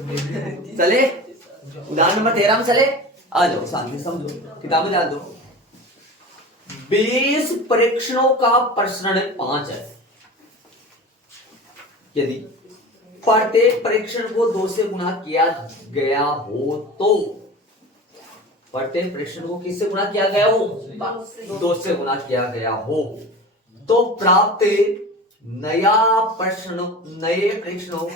चले उदाहरण नंबर 13 में चले। आ जाओ शांति समझो, किताबें डाल दो। 20 परीक्षणों का प्रश्न 5 है। यदि प्रत्येक परीक्षण को 2 से गुणा किया गया हो तो, प्रत्येक परीक्षण को किससे गुणा किया गया हो? 2 से गुणा किया गया हो तो प्राप्त नए परीक्षणों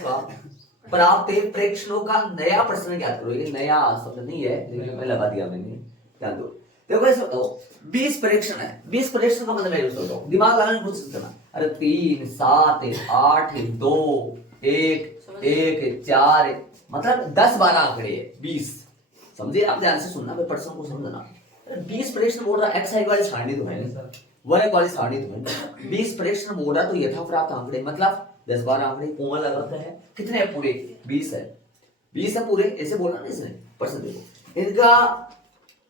का नया प्रश्न ज्ञात करो। ये नया शब्द नहीं है लेकिन मैं लगा दिया मैंने, ध्यान दो। देखो ऐसे बताओ 20 परीक्षण है, 20 परीक्षण का मतलब है यूज करो, दिमाग लगाने की कोशिश करना। अरे 3 7 8 2 1 1 4 मतलब 10-12 आंकड़े है 20। समझे? आप ध्यान से सुनना, मैं प्रश्न को समझना। 20 परीक्षण बोल रहा एक्स वाली सारणी तो है नहीं, y वाली सारणी तो है। 20 परीक्षण बोल रहा तो यथाप्राप्त आंकड़े मतलब 10-12 आंकड़े कोमा लगाता है। कितने है पूरे? 20 है, 20 है पूरे, ऐसे बोला ना इसने। प्रश्न देखो इनका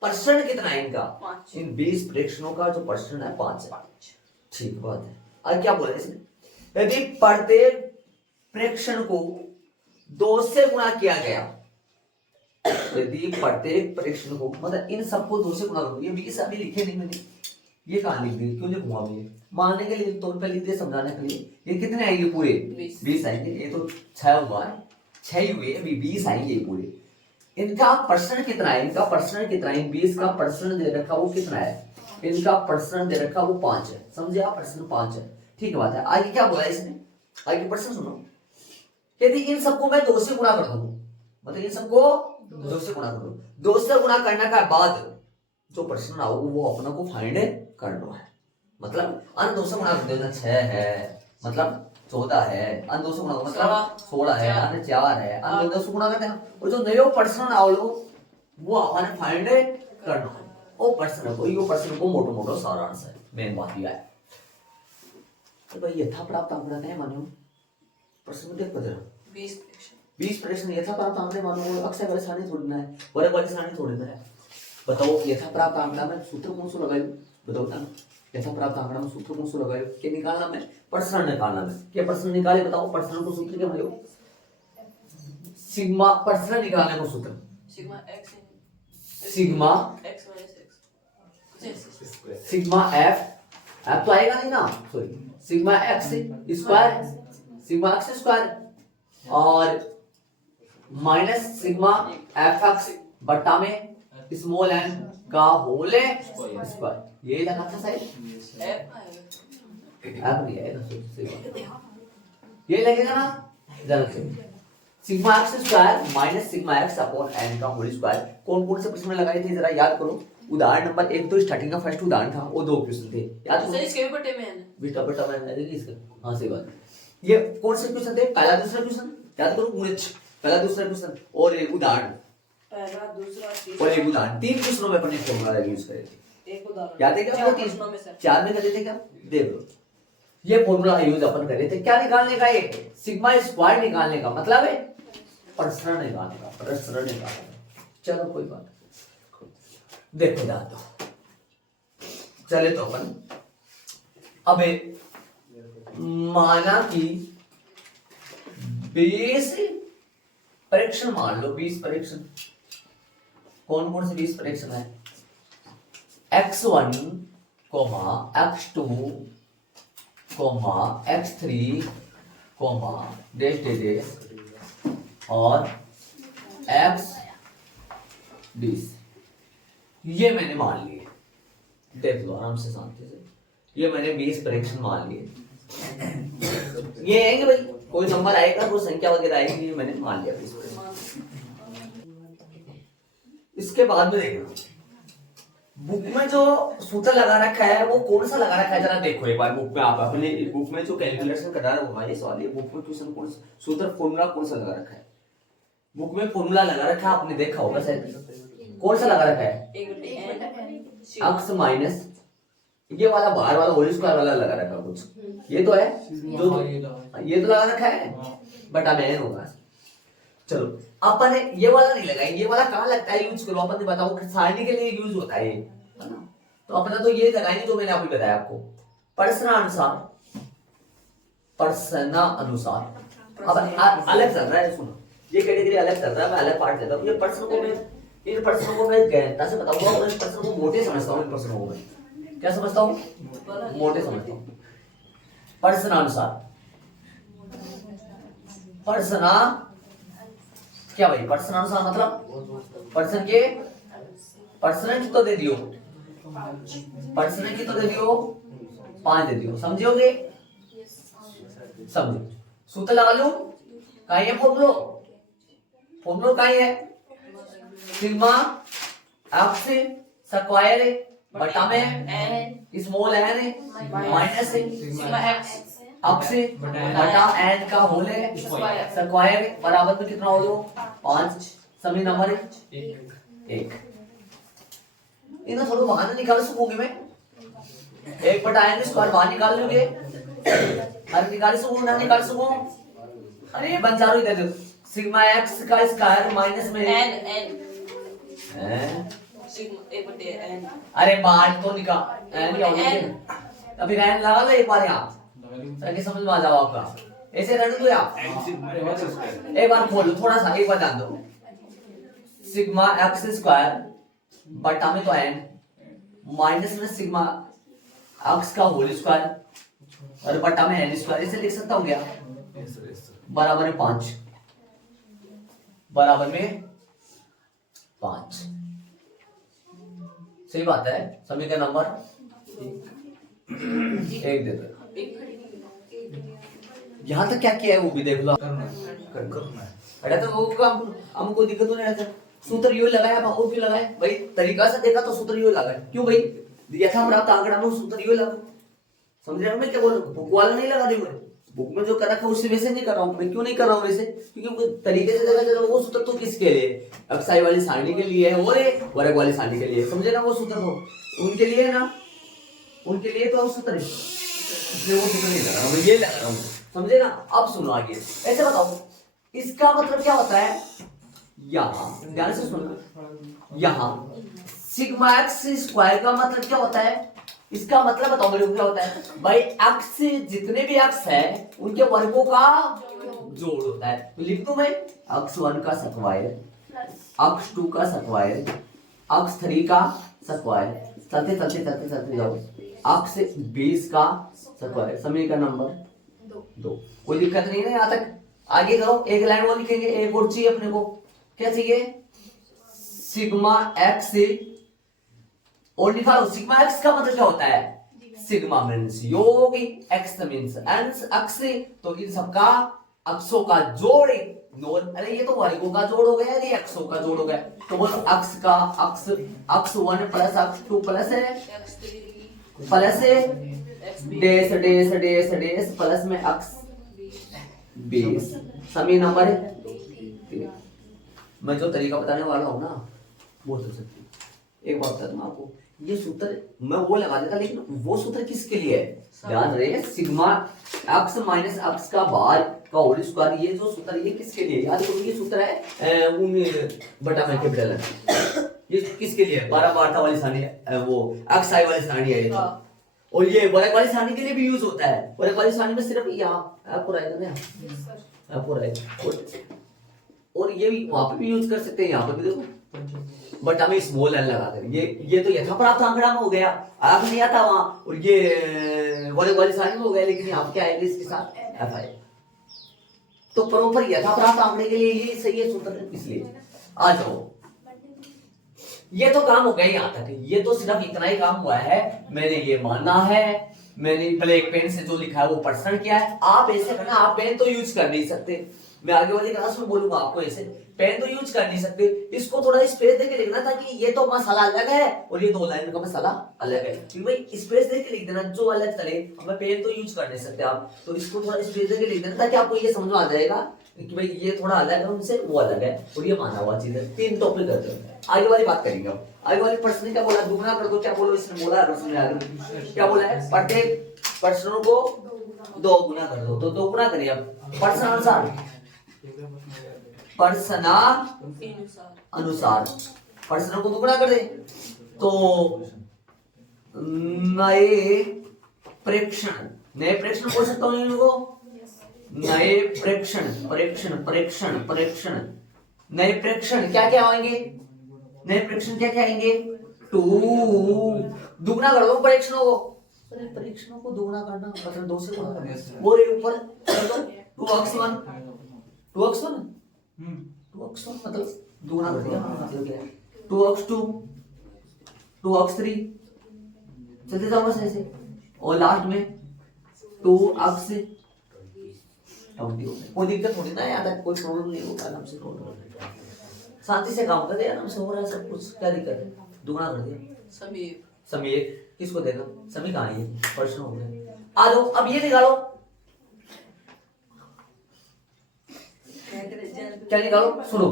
प्रश्न कितना है इनका? इन 20 परीक्षणों का जो प्रश्न है 5 है। ठीक बात है। अब क्या बोला इसने? यदि प्रत्येक परीक्षण को 2 से गुणा किया गया, यदि प्रत्येक परीक्षण को मतलब इन सबको 2 से गुणा करो। ये 20 अभी लिखे नहीं मैंने, ये कहां लिख दिए? क्यों नहीं घुमा दिए? मानने के लिए तौर पर लिख दिए, समझाने के लिए। ये कितने आएंगे पूरे? 20 आएंगे। ये तो 6 हुआ है, 6 हुए, अभी 20 आएंगे पूरे। इनका प्रश्न कितना है? इनका प्रश्न कितना है? 20 का प्रश्न दे रखा वो कितना है? इनका प्रश्न दे रखा वो 5 है। समझे आप? प्रश्न 5 है। ठीक बात है। आगे क्या बोला इसने? आगे प्रश्न सुनो। यदि इन सबको मैं 2 से गुणा कर दूं, मतलब इन सबको 2 से गुणा कर दूं, 2 से गुणा करने के बाद जो प्रश्न आओ वो अपना को फाइंड करना है। मतलब अन 2 से गुणा कर देना 6 है मतलब 14 है, अन 2 से गुणा मतलब 16 है, अन 4 है, अन 2 से गुणा करते हैं। और जो नयो प्रश्न आओ वो अपने फाइंड करना है। वो प्रश्न को, यो प्रश्न को मोटो मोटो सारांश है। मेन बात यह है। तो भाई यथाप्राप्त आंकड़ा क्या मानो? प्रश्न में देखो जरा 20 प्रश्न यथाप्राप्त आंकड़े मानो। अक्षय वाली सारणी थोड़ी ना है, वर्ग वाली सारणी थोड़ी ना है। बताओ यथाप्राप्त आंकड़ा में सूत्र कौन सा लगायो? बताओ ना, यथाप्राप्त आंकड़ा में सूत्र कौन सा लगायो? क्या निकालना में? प्रश्न निकालना में। क्या प्रश्न निकाले? बताओ प्रश्न को सूत्र क्या बनाओ? सिग्मा। प्रश्न निकालने को सूत्र सिग्मा एफ तो आएगा नहीं ना, sorry, sigma x square, sigma x square और माइनस सिग्मा एफ एक्स बट्टा में स्मॉल एन का होल स्क्वायर। ये लगा था शायद, एफ नहीं आएगा, ये लगेगा ना जरा से। Sigma x square minus sigma x upon n का होल स्क्वायर। कौन कौन से प्रश्न में लगाए थे जरा याद करो। उदाहरण नंबर 1 तो स्टार्टिंग का फर्स्ट उदाहरण था, वो 2 क्वेश्चन थे याद करो। इसके भी बटे में है बेटा, बटा में है इसका। हां सही बात। ये कौन से क्वेश्चन थे? पहला दूसरा क्वेश्चन याद करो पूरे। पहला दूसरा क्वेश्चन और एक उदाहरण, पहला दूसरा और एक उदाहरण। 3 क्वेश्चनों में अपने फॉर्मूला यूज करे थे। एक उदाहरण याद है क्या? 4 में करते थे क्या? देख लो ये फॉर्मूला यूज अपन करे थे। क्या निकालने का? ये सिग्मा स्क्वायर निकालने का मतलब है प्रसरण निकालने का, प्रसरण निकालने का। चलो कोई बात देखो ध्यान दो। चले तो अपन अबे माना कि 20 परीक्षण मान लो, 20 परीक्षण। कौन कौन से 20 परीक्षण है? x1, x2, x3, dash dash dash और x20। ये मैंने मान लिए। देख लो आराम से शांति से। ये मैंने 20 परीक्षण मान लिए। ये आएंगे भाई, कोई नंबर आएगा, कोई संख्या वगैरह आएगी, ये मैंने मान लिया 20 परीक्षण। इसके बाद में देखना बुक में जो सूत्र लगा रखा है वो कौन सा लगा रखा है जरा देखो एक बार बुक में। आप अपने बुक में जो कैलकुलेशन कर रहा होगा ये सवाल, ये बुक में क्वेश्चन कौन सा सूत्र फॉर्मूला कौन सा लगा रखा है? बुक में फॉर्मूला लगा रखा है, आपने देखा होगा शायद। कौन सा लगा रखा है? एक्स माइनस ये वाला बाहर वाला होल स्क्वायर वाला लगा रखा कुछ। ये तो है जो ये तो लगा रखा है बट अब एन होगा। चलो अपन ये वाला नहीं लगाएंगे। ये वाला कहाँ लगता है? यूज करो। अपन ने बताओ सारणी के लिए यूज होता है ना, तो अपना तो ये लगाएंगे जो मैंने आपको बताया आपको प्रश्नानुसार। अब अलग चल रहा है, सुनो ये कैटेगरी अलग चल रहा है, मैं अलग पार्ट लेता हूँ। ये पर्सन को मैं इन पर्सनों को मैं गहनता से बताऊंगा और इन पर्सन को मोटे समझता हूँ। इन पर्सनों को मैं क्या समझता हूँ? मोटे समझता हूँ। पर्सनानुसार पर्सना क्या भाई? पर्सनानुसार मतलब पर्सन के पर्सन की तो दे दियो, पर्सन की तो दे दियो 5 दे दियो, समझोगे? समझो। सूत्र लगा लो। कहीं है फॉर्मूलो? फॉर्मूलो कहीं है? सिग्मा एक्स स्क्वायर बटा में small n minus sigma x x बटा एन का होल स्क्वायर बराबर में कितना हो गया? 5। सभी नंबर 1। इन्हें थोड़ा बाहर निकाल सकूंगी मैं। 1 बटा एन स्क्वायर बाहर निकाल लोगे? अरे निकाल सकूं ना निकाल सकूं? अरे बन जा रही है। सिग्मा एक्स का स्क्वायर माइनस में एन अरे बाहर तो निकाल एन क्या होगा? अभी एन लगा लो एक बार यहाँ ताकि समझ में आ जाओ आपका। ऐसे रहने दो आप एक बार खोलो थोड़ा सा, एक बार ध्यान दो। सिग्मा एक्स स्क्वायर बटा में तो एन माइनस में सिग्मा एक्स का होल स्क्वायर और बटा में एन स्क्वायर, इसे लिख सकता हूँ क्या? बराबर में 5 बराबर में 5। सही बात है। समीकरण नंबर 1 दे दो। यहाँ तक क्या किया है वो भी देख लो। अरे तो वो काम हमको दिक्कत नहीं रहता। सूत्र यू लगाया और क्यों लगाया भाई? तरीका से देखा तो सूत्र यू लगाया। क्यों भाई? यथा प्राप्त आंकड़ा में सूत्र यू लगा। समझ रहे हो मैं क्या बोल रहा हूँ? बुक वाला नहीं लगा रही हूँ, बुक में जो कर रखा है उससे वैसे नहीं कर रहा हूँ मैं। क्यों नहीं कर रहा हूँ वैसे? क्योंकि तरीके से देखा जाए वो सूत्र तो किसके लिए? अक्साई वाली सारणी के लिए है और वर्ग वाली सारणी के लिए, समझे ना? वो सूत्र तो उनके लिए ना, उनके लिए तो सूत्र है, इसलिए वो सूत्र नहीं लगा रहा हूँ, ये लगा रहा हूँ, समझे ना? अब सुनो आगे। ऐसे बताओ इसका मतलब क्या होता है? यहाँ ध्यान से सुनो, यहाँ सिग्मा एक्स स्क्वायर का मतलब क्या होता है? इसका मतलब बताओ मेरे को क्या होता है भाई? एक्स जितने भी एक्स है उनके वर्गों का जोड़ होता है। तो लिख दूं मैं x1 का स्क्वायर, x2 का स्क्वायर, x3 का स्क्वायर, चलते चलते चलते चलते जाओ x20 का स्क्वायर। समीकरण नंबर 2। कोई दिक्कत नहीं है यहाँ तक? आगे करो, एक लाइन और लिखेंगे, एक और चाहिए अपने को। क्या चाहिए? सिग्मा एक्स और निकालो। सिग्मा एक्स का मतलब क्या होता है? सिग्मा मीन्स योग, एक्स मीन्स अंश अक्ष, तो इन सबका अक्षों का जोड़। अरे ये तो वर्गों का जोड़ हो गया, ये अक्षों का जोड़ हो गया। तो बोलो अक्ष का अक्ष x1 प्लस x2 प्लस डेस डेस डेस डेस प्लस में x20। समी नंबर 3। मैं जो तरीका बताने वाला हूँ ना वो तो सकती। एक बात बता दूं आपको, ये सूत्र मैं वो लगा देता लेकिन वो सूत्र किसके लिए है? ध्यान रहे, सिग्मा एक्स माइनस एक्स का बार का होल स्क्वायर, ये जो सूत्र ये किसके लिए? याद करो ये सूत्र है उन बटा में कैपिटल है। ये किसके लिए? 12 वार्ता वाली सारणी है, वो एक्स आई वाली सारणी है ये तो। और ये वर्ग वाली सारणी के लिए भी यूज होता है। वर्ग वाली सारणी में सिर्फ यहाँ आपको रहेगा ना, आपको रहेगा, और ये भी वहां पे भी यूज कर सकते हैं, यहाँ पे भी देखो बट हमें स्मॉल एन लगा देंगे। ये तो यथा प्राप्त आंकड़ा में हो गया, आप नहीं आता वहां, और ये वर्ग वाली सारणी में हो गया, लेकिन यहाँ क्या आएगा इसके साथ? F I. तो प्रॉपर यथा प्राप्त आंकड़े के लिए ये सही है सूत्र, इसलिए आ जाओ। ये तो काम हो गया यहाँ तक, ये तो सिर्फ इतना ही काम हुआ है। मैंने ये माना है, मैंने ब्लैक पेन से जो लिखा है वो पर्सन किया है। आप ऐसे करना, आप पेन तो यूज कर नहीं सकते, मैं आगे वाली क्लास में बोलूंगा आपको, ऐसे पेन तो यूज कर नहीं सकते। इसको थोड़ा स्पेस देके लिखना ताकि ये तो मसाला अलग है और ये 2 लाइन का मसाला अलग है। क्योंकि भाई स्पेस देके लिख देना जो अलग चले, हमें पेन तो यूज कर नहीं सकते आप, तो इसको थोड़ा स्पेस देके लिख देना ताकि आपको ये समझ में आ जाएगा कि भाई ये थोड़ा अलग है उनसे, वो अलग है, और ये माना हुआ चीज है। 3 टॉपिक करते हैं, आगे वाली बात करेंगे हम। आगे वाले प्रश्न ने क्या बोला? दुगना कर दो। क्या बोलो? इसने बोला प्रश्न में आगे क्या बोला है? प्रत्येक प्रश्नों को 2 गुना कर दो। तो 2 गुना करिए अब प्रश्न अनुसार, प्रश्न अनुसार प्रश्नों को 2 गुना कर दे तो नए प्रेक्षण बोल सकता हूँ इनको, नए प्रेक्षण प्रेक्षण प्रेक्षण प्रेक्षण नए प्रेक्षण क्या क्या आएंगे? नए प्रेक्षण क्या क्या आएंगे? 2 दुगना कर दो परीक्षणों को, परीक्षणों को दुगना करना मतलब 2 से गुणा करना और ये ऊपर कर दो 2x1 2x1 2x1 मतलब दुगना कर दिया मतलब क्या है 2x2 2x3 चलते जाओ बस ऐसे और लास्ट में 2x 20 कोई दिक्कत थोड़ी ना यार, कोई प्रॉब्लम नहीं होगा, आराम से शांति से काम कर दे, आराम से हो रहा है सब कुछ, क्या दिक्कत है? दुगना कर दिया समीर किसको देगा? समी कहाँ है? प्रश्न हो गया। आ जाओ अब ये निकालो, क्या निकालो? सुनो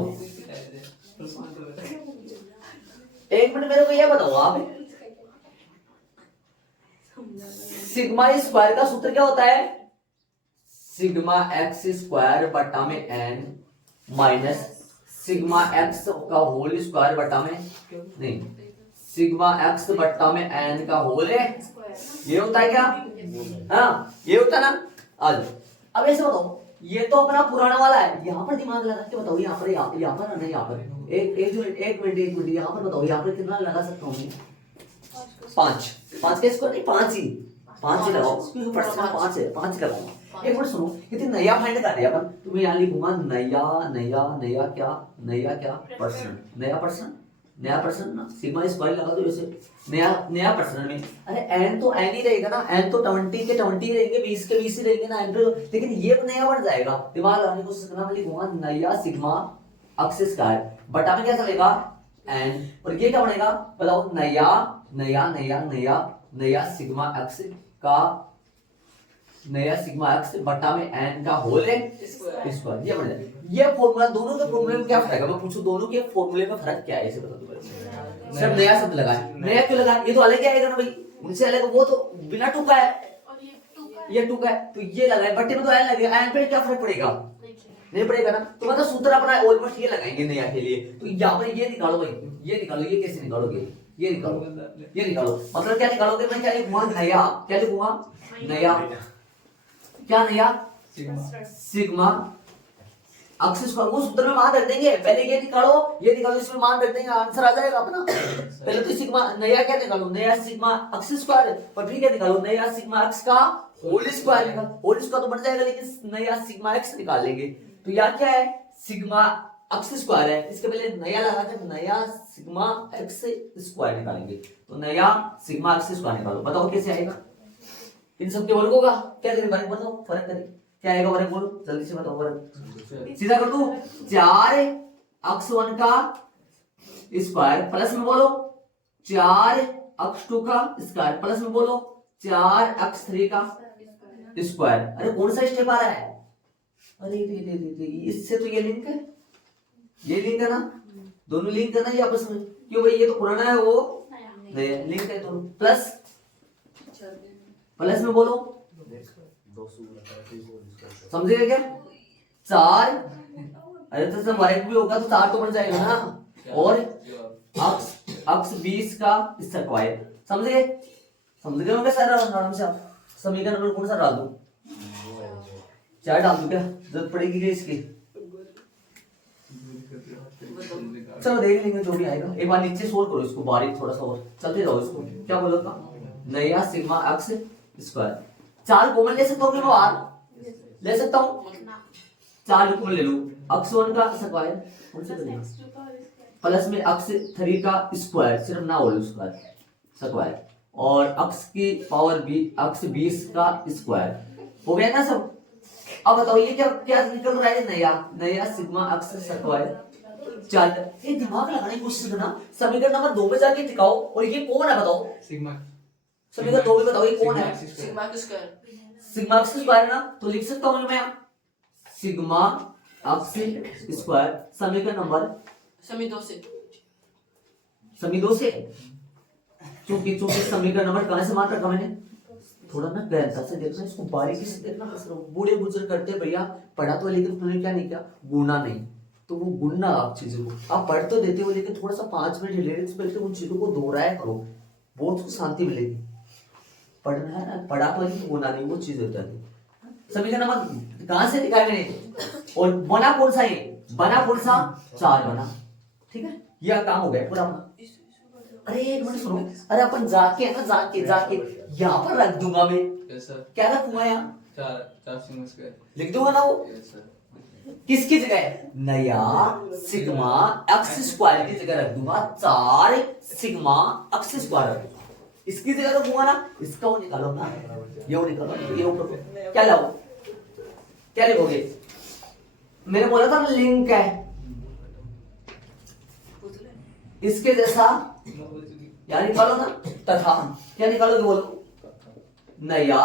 एक मिनट मेरे को ये बताओ आप, सिग्मा स्क्वायर का सूत्र क्या होता है? सिग्मा एक्स स्क्वायर बटा में एन माइनस सिग्मा एक्स का होल स्क्वायर बटा में नहीं सिग्मा एक्स बटा में एन का होल है, ये होता है क्या? हाँ ये होता है ना। आज अब ऐसे बताओ, ये तो अपना पुराना वाला है, यहाँ पर दिमाग लगा के बताओ, यहाँ पर यहाँ पर नहीं यहाँ पर एक मिनट यहाँ पर बताओ, यहाँ पर कितना लगा सकता हूँ? 5 के स्क्वायर नहीं 5 ही लगाओ क्योंकि परसेंट 5 है, 5 लगाओ। एक मिनट सुनो, कितनी नया फाइंड कर रहे हैं अपन, तो मैं यहाँ लिखूंगा नया क्या परसेंट नया परसेंट ना सिग्मा स्क्वायर लगा दो ऐसे नया परसेंट में। अरे एन तो एन ही रहेगा ना, एन तो 20 के 20 ही रहेंगे, 20 के 20 ही रहेंगे ना एन पे, लेकिन ये नया बढ़ जाएगा। दिमाग लगाने की कोशिश करना, मैं लिखूंगा नया सिग्मा एक्स स्क्वायर बटा में क्या चलेगा एन, और ये क्या बनेगा बताओ? नया सिग्मा एक्स का नया सिग्मा एक्स बटा में एन का होल है स्क्वायर, ये बन जाएगा। ये फॉर्मूला दोनों के फॉर्मूले में क्या फर्क है? मैं पूछूं दोनों के फॉर्मूले में फर्क क्या है, ऐसे बता दो। सब नया शब्द लगा है, नया क्यों लगा? ये तो अलग ही आएगा ना भाई, उनसे अलग, वो तो बिना टूका है, ये टूका है तो ये लगा है, बट्टे में तो एन लगेगा, एन पे क्या फर्क पड़ेगा? नहीं पड़ेगा ना। तो मतलब सूत्र अपना ऑलमोस्ट ये लगाएंगे नया के लिए, तो यहाँ पर ये निकालो भाई, ये निकालो, ये कैसे निकालोगे? ये निकालो मतलब क्या निकालोगे? मैं क्या लिखूंगा? नया, क्या लिखूंगा? नया, क्या नया? सिग्मा एक्स स्क्वायर, वो सूत्र में मान रख देंगे, पहले ये निकालो इसमें मान रख देंगे, आंसर आ जाएगा अपना। पहले तो सिग्मा नया क्या निकालो? नया सिग्मा एक्स स्क्वायर, और फिर क्या निकालो? नया सिग्मा एक्स का होल स्क्वायर निकालो, होल स्क्वायर तो बन जाएगा, लेकिन नया सिग्मा एक्स निकाल लेंगे। तो यहाँ क्या है? सिग्मा एक्स स्क्वायर है, इसके पहले नया लगा के नया सिग्मा एक्स स्क्वायर निकालेंगे, तो नया सिग्मा एक्स स्क्वायर निकालो, बताओ कैसे आएगा? इन सब के वर्गों का क्या करें? वर्ग बताओ, फर्क करें, क्या आएगा वर्ग? बोलो जल्दी से बताओ वर्ग, सीधा कर दो। 4x1 का स्क्वायर प्लस में बोलो 4x2 का स्क्वायर प्लस में बोलो 4x3 का स्क्वायर। अरे कौन सा स्टेप आ रहा है? अरे इससे तो ये लिंक है, ये लिंक है ना, दोनों लिंक है ना ये आपस में। क्यों भाई? ये तो पुराना है, वो नया, लिंक है दोनों। प्लस में बोलो, समझेगा क्या? 4, अरे तो सब वर्ग भी होगा तो 4 तो बन जाएगा ना, और अक्स 20 का स्क्वायर, समझ गए होंगे सर? आराम से आप समीकरण नंबर कौन सा डाल दूं? 4 डाल दूं क्या? जरूरत पड़ेगी क्या इसकी? चलो देख लेंगे जो भी आएगा, एक बार नीचे सोल्व करो इसको बारीक थोड़ा सा और चलते जाओ इसको। क्या बोलो था? नया सिग्मा एक्स स्क्वायर, 4 कॉमन ले सकता हूँ क्या? बाहर ले सकता हूँ, 4 कॉमन ले लो, x1 का स्क्वायर कौन से करेंगे प्लस में x3 का स्क्वायर, सिर्फ ना होल स्क्वायर, और x की पावर x 20 का स्क्वायर, हो गया ना सब। अब बताओ ये क्या निकल रहा है? नया सिग्मा एक्स स्क्वायर। चल ये दिमाग लगाने की कोशिश करना, समीकरण नंबर 2 में जाके टिकाओ, और ये कौन है बताओ? सिग्मा। समीकरण 2 में बताओ ये कौन है? सिग्मा एक्स स्क्वायर ना, तो लिख सकता हूं मैं सिग्मा एक्स स्क्वायर समीकरण नंबर समी 2 से क्योंकि समीकरण नंबर कहां से मान रखा मैंने? थोड़ा ना गहनता से देखना, इसको बारीकी से देखना। बूढ़े बुजुर्ग करते भैया, पढ़ा तो लेकिन तुमने क्या नहीं किया? गुना नहीं, तो वो गुनना आप चीजों को आप पढ़ तो देते हो, लेकिन थोड़ा सा 5 मिनट लिरिक्स पे उन चीजों को दोहराया करो, बहुत शांति मिलेगी। पढ़ना है ना, पढ़ा तो नहीं, गुना नहीं, वो चीज होता है। समीकरण नंबर कहां से दिखाया मैंने, और बना कौन सा है, बना कौन सा, 4 बना, ठीक है, यह काम हो गया पूरा अपना। अरे एक मिनट सुनो, अरे अपन जाके है ना, जाके यहाँ पर रख दूंगा मैं, क्या रखूंगा यहाँ, 4 सिग्मा स्क्वायर लिख दूंगा ना वो, यस सर। किसकी जगह, नया सिग्मा एक्स स्क्वायर की जगह रख दूंगा 4 सिग्मा एक्स स्क्वायर रख दूंगा, इसकी जगह रखूंगा ना, इसका वो निकालो ना, ये वो निकालो, ये ऊपर क्या लाओ, क्या लिखोगे, मैंने बोला था लिंक है इसके जैसा, यार निकालो ना, तथा क्या निकालोगे बोलो, नया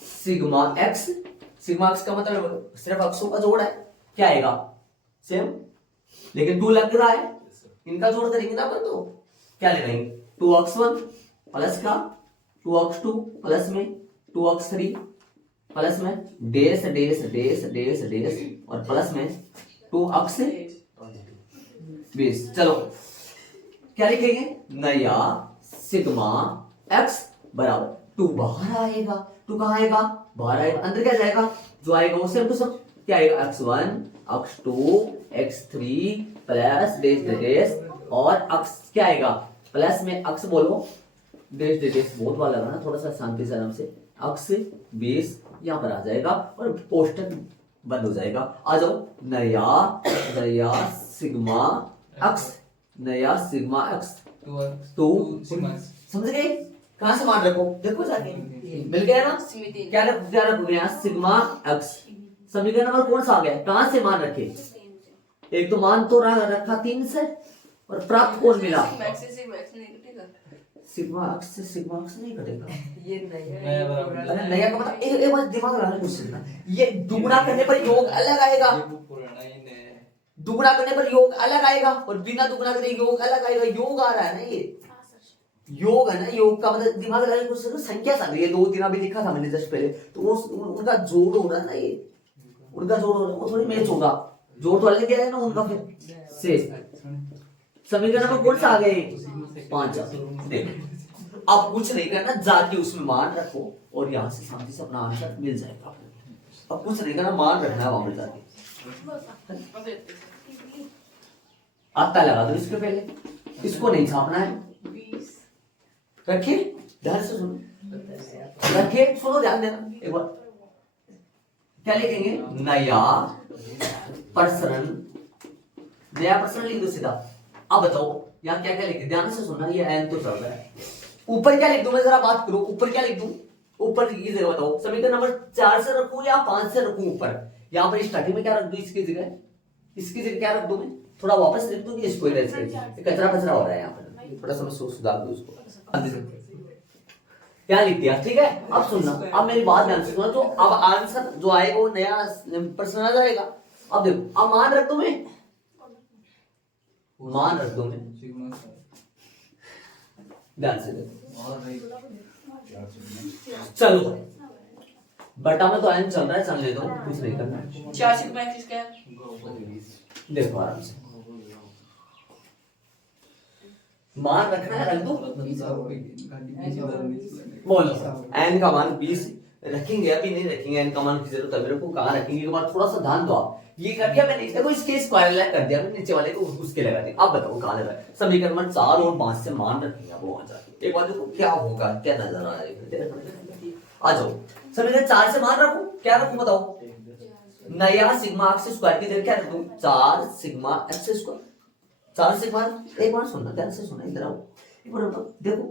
सिग्मा एक्स का मतलब सिर्फ अक्षों का जोड़ है, क्या आएगा सेम, लेकिन 2 लग रहा है, इनका जोड़ करेंगे ना अपन, तो क्या ले लेंगे 2x1 प्लस का 2x2 प्लस में 2x3 प्लस में डेस और प्लस में 2x20। चलो क्या लिखेंगे, नया सिग्मा x बराबर 2 बाहर आएगा, 2 कहां आएगा, बाहर आएगा, अंदर क्या जाएगा, जो आएगा वो सेम टू सेम क्या आएगा, x1 x2 x3 प्लस डेस और x क्या आएगा, प्लस में x बोलो, डेस बहुत बार लगाना, थोड़ा सा शांति से आराम से, x20 यहाँ पर आ जाएगा और पोस्टर बंद हो जाएगा। आ जाओ, नया सिग्मा x, नया सिग्मा x, तो समझ गए, कहां से मान रखो, देखो जाके मिल गया ना, क्या रखोगे यहाँ सिग्मा x, समीकरण नंबर कौन सा आ गया, कहां से मान रखे, एक तो मान तो रखा 3 से, और प्राप्त कौन मिला, सिग्मा x से सिग्मा x नहीं घटेगा, ये नया अरे नया का मतलब एक बार दिमाग लगाना क्वेश्चन ना, ये दुगुना करने पर योग अलग आएगा, दुगुना करने पर योग अलग आएगा, और बिना दुगुना करे योग अलग आएगा, योग आ रहा है ना, ये योग है ना, योग का मतलब दिमाग लगाने क्वेश्चन, संख्या आ रही है, 2 3 अभी लिखा था मैंने जस्ट पहले, तो वो उनका जोड़ हो रहा है ना, ये उनका जोड़ हो रहा है, वो थोड़ी मैच होगा, जोड़ तो अलग है ना उनका, फिर से समीकरण में कौन सा आ गए 5। अब कुछ नहीं करना, जाके उसमें मान रखो और यहाँ से शांति से अपना आंसर मिल जाएगा, अब कुछ नहीं करना, मान रखना है वहां पर जाके, आता लगा दो इसके पहले, इसको नहीं छापना है, रखिए ध्यान से सुनो, रखिए सुनो ध्यान देना एक बार, क्या लिखेंगे, नया प्रसरण लिख दो सीधा। अब बताओ यहाँ क्या क्या लिखे, ध्यान से सुनना, ये एन तो चल रहा है, ऊपर क्या लिख दूं मैं, जरा बात करो, ऊपर क्या लिख दूं, ऊपर की जगह बताओ, समीकरण नंबर 4 से रखूं या 5 से रखूं, ऊपर यहाँ पर स्टार्टिंग में क्या रख दूं, इसकी जगह क्या रख दूं मैं, थोड़ा वापस लिख दूं कि इसको ही कचरा पचरा हो रहा है यहाँ पर, थोड़ा सा सुधार दो उसको, क्या लिख दिया, ठीक है। अब सुनना, अब मेरी बात ध्यान से सुनो, तो अब आंसर जो आएगा वो नया प्रश्न आ जाएगा। अब देखो, अब मान रख दो मैं, मान रख दो मैं, ध्यान से देखो, चलो बटा में तो एन चल रहा है, चलने दो, कुछ नहीं करना, 4 सिग्मा एक्स क्या है, देखो आराम से मान रखना है, रख दो, बोलो एन का मान 20 रखेंगे, अभी नहीं रखेंगे, एन का मान की जरूरत है मेरे को, कहाँ रखेंगे एक बार थोड़ा सा ध्यान दो आप, ये कर दिया मैंने, देखो इसके स्क्वायर अलग कर दिया मैंने, नीचे वाले को उसके लगा दिया, अब बताओ कहाँ लगा, समीकरण नंबर 4 और 5 से मान रखेंगे, अब वहां जाके एक बार देखो क्या होगा, क्या नजर आ रहा है, आ जाओ, समीकरण 4 से मान रखो, क्या रखूं बताओ, नया सिग्मा एक्स स्क्वायर की जगह क्या रख दूं, 4 सिग्मा एक्स स्क्वायर, 4 सिग्मा, एक बार सुनना ध्यान से सुनना, इधर आओ एक बार देखो,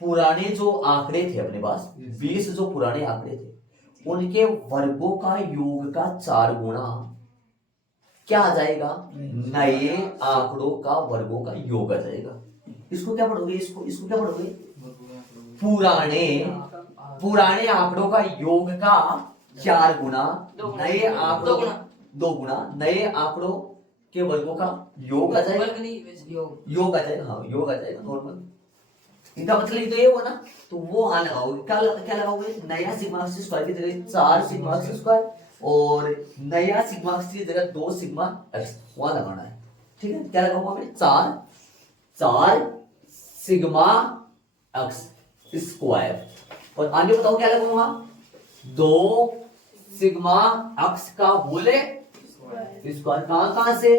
पुराने जो आंकड़े थे अपने पास, 20 जो पुराने आंकड़े थे, उनके वर्गों का योग का 4 गुना क्या आ जाएगा, नए आंकड़ों का वर्गों का योग आ जाएगा। इसको क्या पढ़ोगे, इसको क्या पढ़ोगे, पुराने आंकड़ों का योग का 4 गुना, नए आंकड़ों 2 गुना, नए आंकड़ों के वर्गों का योग आ जाएगा, योग आ जाएगा, हाँ योग आ जाएगा नॉर्मल, इनका मतलब तो ये हुआ ना, तो वो हाँ लगाओगे, क्या लगाओगे, नया सिग्मा एक्स स्क्वायर की जगह 4 सिग्मा एक्स स्क्वायर, और नया सिग्मा एक्स की जगह 2 सिग्मा एक्स, वहां लगाना है, ठीक है। क्या लगाऊंगा मैं, 4 सिग्मा एक्स स्क्वायर। और आगे बताओ क्या लगाऊंगा, 2 सिग्मा एक्स का होल स्क्वायर। कहां से,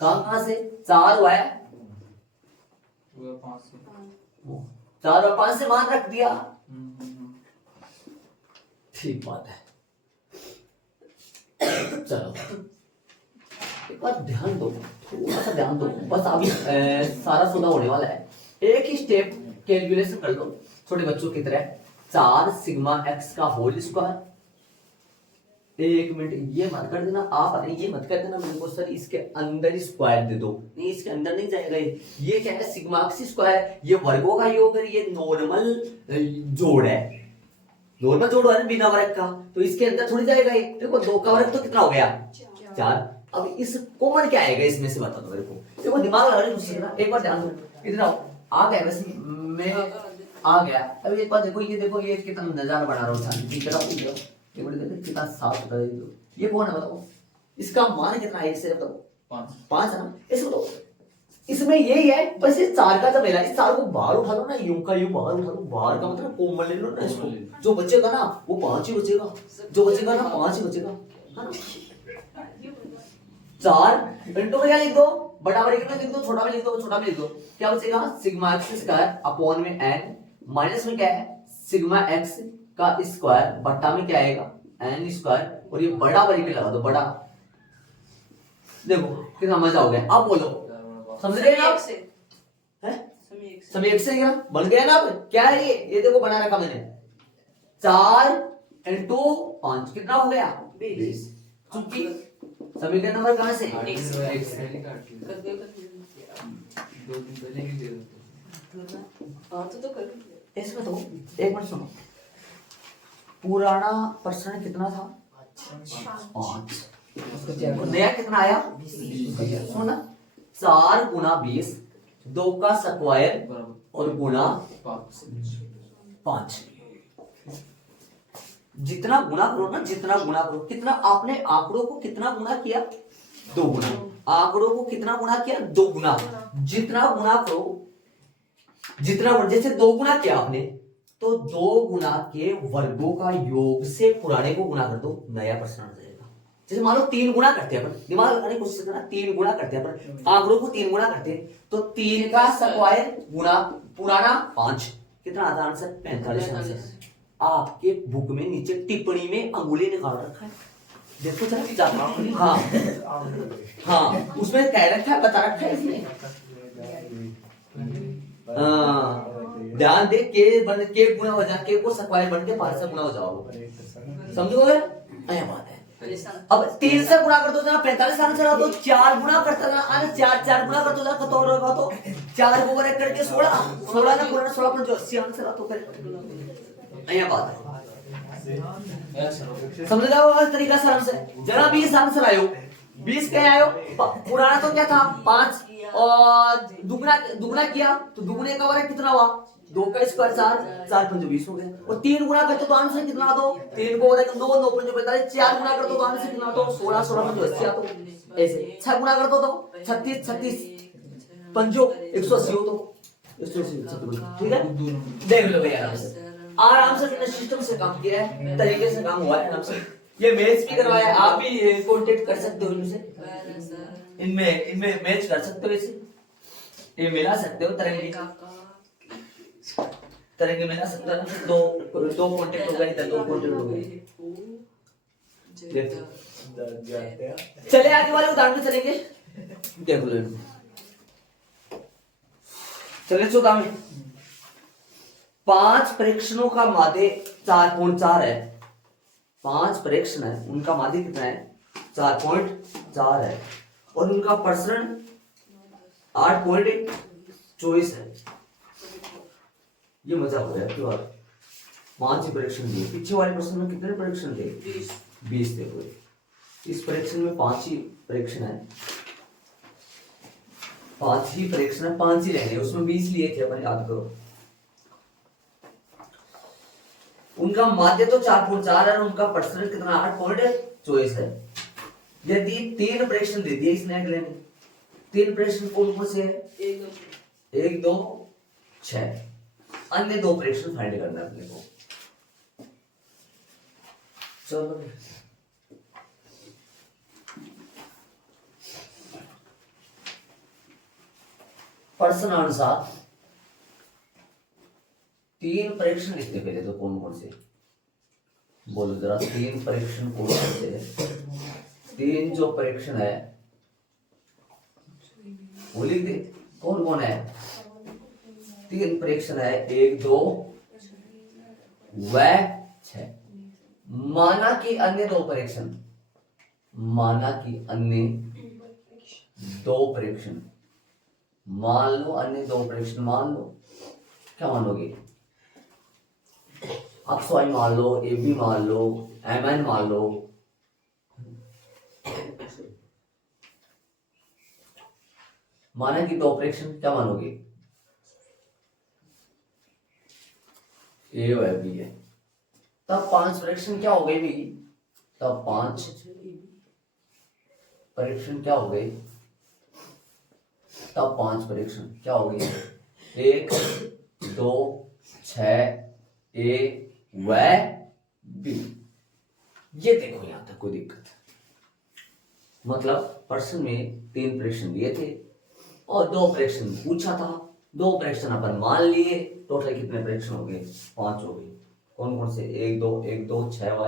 कहां से 4 हुआ है, 4 और 5 से मान रख दिया। ठीक बात है। चलो एक बार ध्यान दो, थोड़ा सा ध्यान दो, बस अभी सारा सौदा होने वाला है। एक ही स्टेप कैलकुलेशन कर दो छोटे बच्चों की तरह। 4 सिग्मा एक्स का होल स्क्वायर। एक मिनट ये मत कर देना आप, अरे ये मत कर देना मेरे को सर इसके अंदर ही स्क्वायर दे दो। नहीं इसके अंदर नहीं जाएगा ये क्या है, सिग्मा एक्स स्क्वायर, ये वर्गों का योग है, ये नॉर्मल जोड़ है, नॉर्मल जोड़ है ना बिना वर्ग का, तो इसके अंदर थोड़ी जाएगा ये। देखो 2 का वर्ग तो कितना हो गया 4। अब इस कॉमन क्या आएगा इसमें से बता दो मेरे को, देखो दिमाग लगा रहे एक बार ध्यान दो। इतना आ गया वैसे मैं आ गया। अब एक बार देखो ये कितना नजारा बना रहा हूँ, कितना साफ सुथरा। ये कौन है बताओ, इसका मान कितना है, इससे बताओ 5 है ना। इसको तो इसमें यही है, बस इस 4 का जब इस 4 को बाहर उठा लो ना, यूं का यूं बाहर उठा लो, बाहर का मतलब कोमल ले लो ना इसको, जो बचेगा ना वो 5 ही बचेगा, जो बचेगा ना 5 ही बचेगा, है ना। 4 इंटू में क्या लिख दो, बड़ा वर्ग में लिख दो, छोटा में लिख दो, छोटा में लिख दो, क्या बचेगा सिग्मा एक्स स्क्वायर अपॉन में n, माइनस में क्या है सिग्मा एक्स का स्क्वायर, बट्टा में क्या आएगा n स्क्वायर, और ये बड़ा वर्ग लगा दो बड़ा। देखो कितना मजा हो गया, आप बोलो समझ रहे हैं आप, समी एक से क्या बन गया ना। अब क्या है ये देखो बना रखा मैंने, 4 इंटू 5 कितना हो गया 20। चूंकि समीकरण नंबर कहां से इसमें तो एक मिनट सुनो, पुराना प्रश्न कितना था 5, नया कितना आया 20। सुना 4 गुना 20, 2 का स्क्वायर और गुना 5। जितना गुना करो ना, जितना गुना करो, कितना आपने आंकड़ों को कितना गुना किया 2 गुना, आंकड़ों को कितना गुना किया 2 गुना। जितना गुना करो, जितना जैसे 2 गुना किया आपने, तो 2 गुना के वर्गों का योग से पुराने को गुना कर दो, नया प्रश्न आ जाएगा। जैसे मान लो 3 गुना करते हैं अपन, दिमाग लगाने की कोशिश करना, 3 गुना करते हैं अपन, आंकड़ों को 3 गुना करते हैं, तो 3 का स्क्वायर गुना पुराना 5, कितना आता है आंसर 45 आंसर। आपके बुक में नीचे टिप्पणी में अंगुली निकाल रखा है, देखो जरा। हाँ हाँ उसमें कह रखा है, बता रखा है इसमें। ध्यान दे, के गुना हो जा, के को स्क्वायर बन के 5 से गुना हो जाओ, समझोगे यह बात है। अब 3 से गुना कर दो जरा 45 आंसर आ, तो 4 गुना करता ना, अरे 4 गुना कर दो जरा खतौर होगा, तो 4 को वर्ग करके 16 ना पूरा 16 पर जो 80 आंसर आ तो करे यह बात है। समझ जाओ इस तरीका से आंसर। जरा 20 आंसर आयो, 20 क्या आयो, पुराना तो क्या था 5 और दुगना किया तो दुगने का वर्ग कितना हुआ 2 का स्क्वायर 4, 4 पंजे 20 हो गए। और 3 गुना करते तो आंसर कितना दो, 3 को वर्ग 2, 9 पंजे 45, 4 गुना करते तो आंसर कितना दो 16, 16 पंजे 80 आ तो ऐसे। 6 गुना करते तो 36, 36 पंजो 180 हो तो 180, ठीक है। देख लो भैया आराम से सिस्टम से काम किया है, तरीके से काम हुआ है आराम से। ये मैच भी करवाया, आप भी कांटेक्ट कर सकते हो इनसे, इनमें मैच कर सकते हो, इसे ये मिला सकते हो, तरंगे मिला सकते हो। दो कांटेक्ट हो गए, इधर 2 कांटेक्ट हो गए। चले आगे वाले उदाहरण में चलेंगे, देखो लो चले 14 में 5 प्रेक्षणों का माध्य 4.4 है। 5 प्रेक्षण है, उनका माध्य कितना है 4.4 है, और उनका प्रसरण 8.24 है। ये मजा हो गया आपकी बात। 5 ही प्रेक्षण दिए, पीछे वाले प्रश्न में कितने प्रेक्षण थे 20 थे पूरे। इस प्रेक्षण में 5 ही प्रेक्षण है, 5 ही प्रेक्षण है, 5 ही लेने, उसमें 20 लिए थे अपन, याद करो। उनका माध्य तो 4.4 है, उनका प्रसरण कितना 8.24 है। यदि 3 प्रेक्षण दे दिए इसने अगले ने, 3 प्रेक्षण कौन कौन से है 1, 2, 6। अन्य दो प्रेक्षण फाइंड करना है अपने को। चलो प्रश्न अनुसार 3 परीक्षण लिखते पहले तो कौन कौन से, बोलो जरा 3 परीक्षण कौन कौन से। 3 जो परीक्षण है वो लिख दे, कौन कौन है। 3 परीक्षण है, 1 2 व 6। माना कि अन्य 2 परीक्षण, माना कि अन्य 2 परीक्षण, मान लो अन्य 2 परीक्षण मान लो, क्या मानोगे, एक्स वाई मान लो, ए बी मान लो, एम एन मान लो। माना कि 2 परीक्षण, क्या मानोगे, ए और बी है, तब 5 परीक्षण क्या हो गए भी, तब 5 परीक्षण क्या हो गए, तब 5 परीक्षण क्या हो गए, 1 2 6 ए व बी। ये देखो यहां तक कोई दिक्कत, मतलब प्रश्न में 3 परीक्षण दिए थे और 2 परीक्षण पूछा था, 2 परीक्षण अपन मान लिए, टोटल कितने परीक्षण हो गए, 5 हो गए। कौन कौन से, 1 2 6 व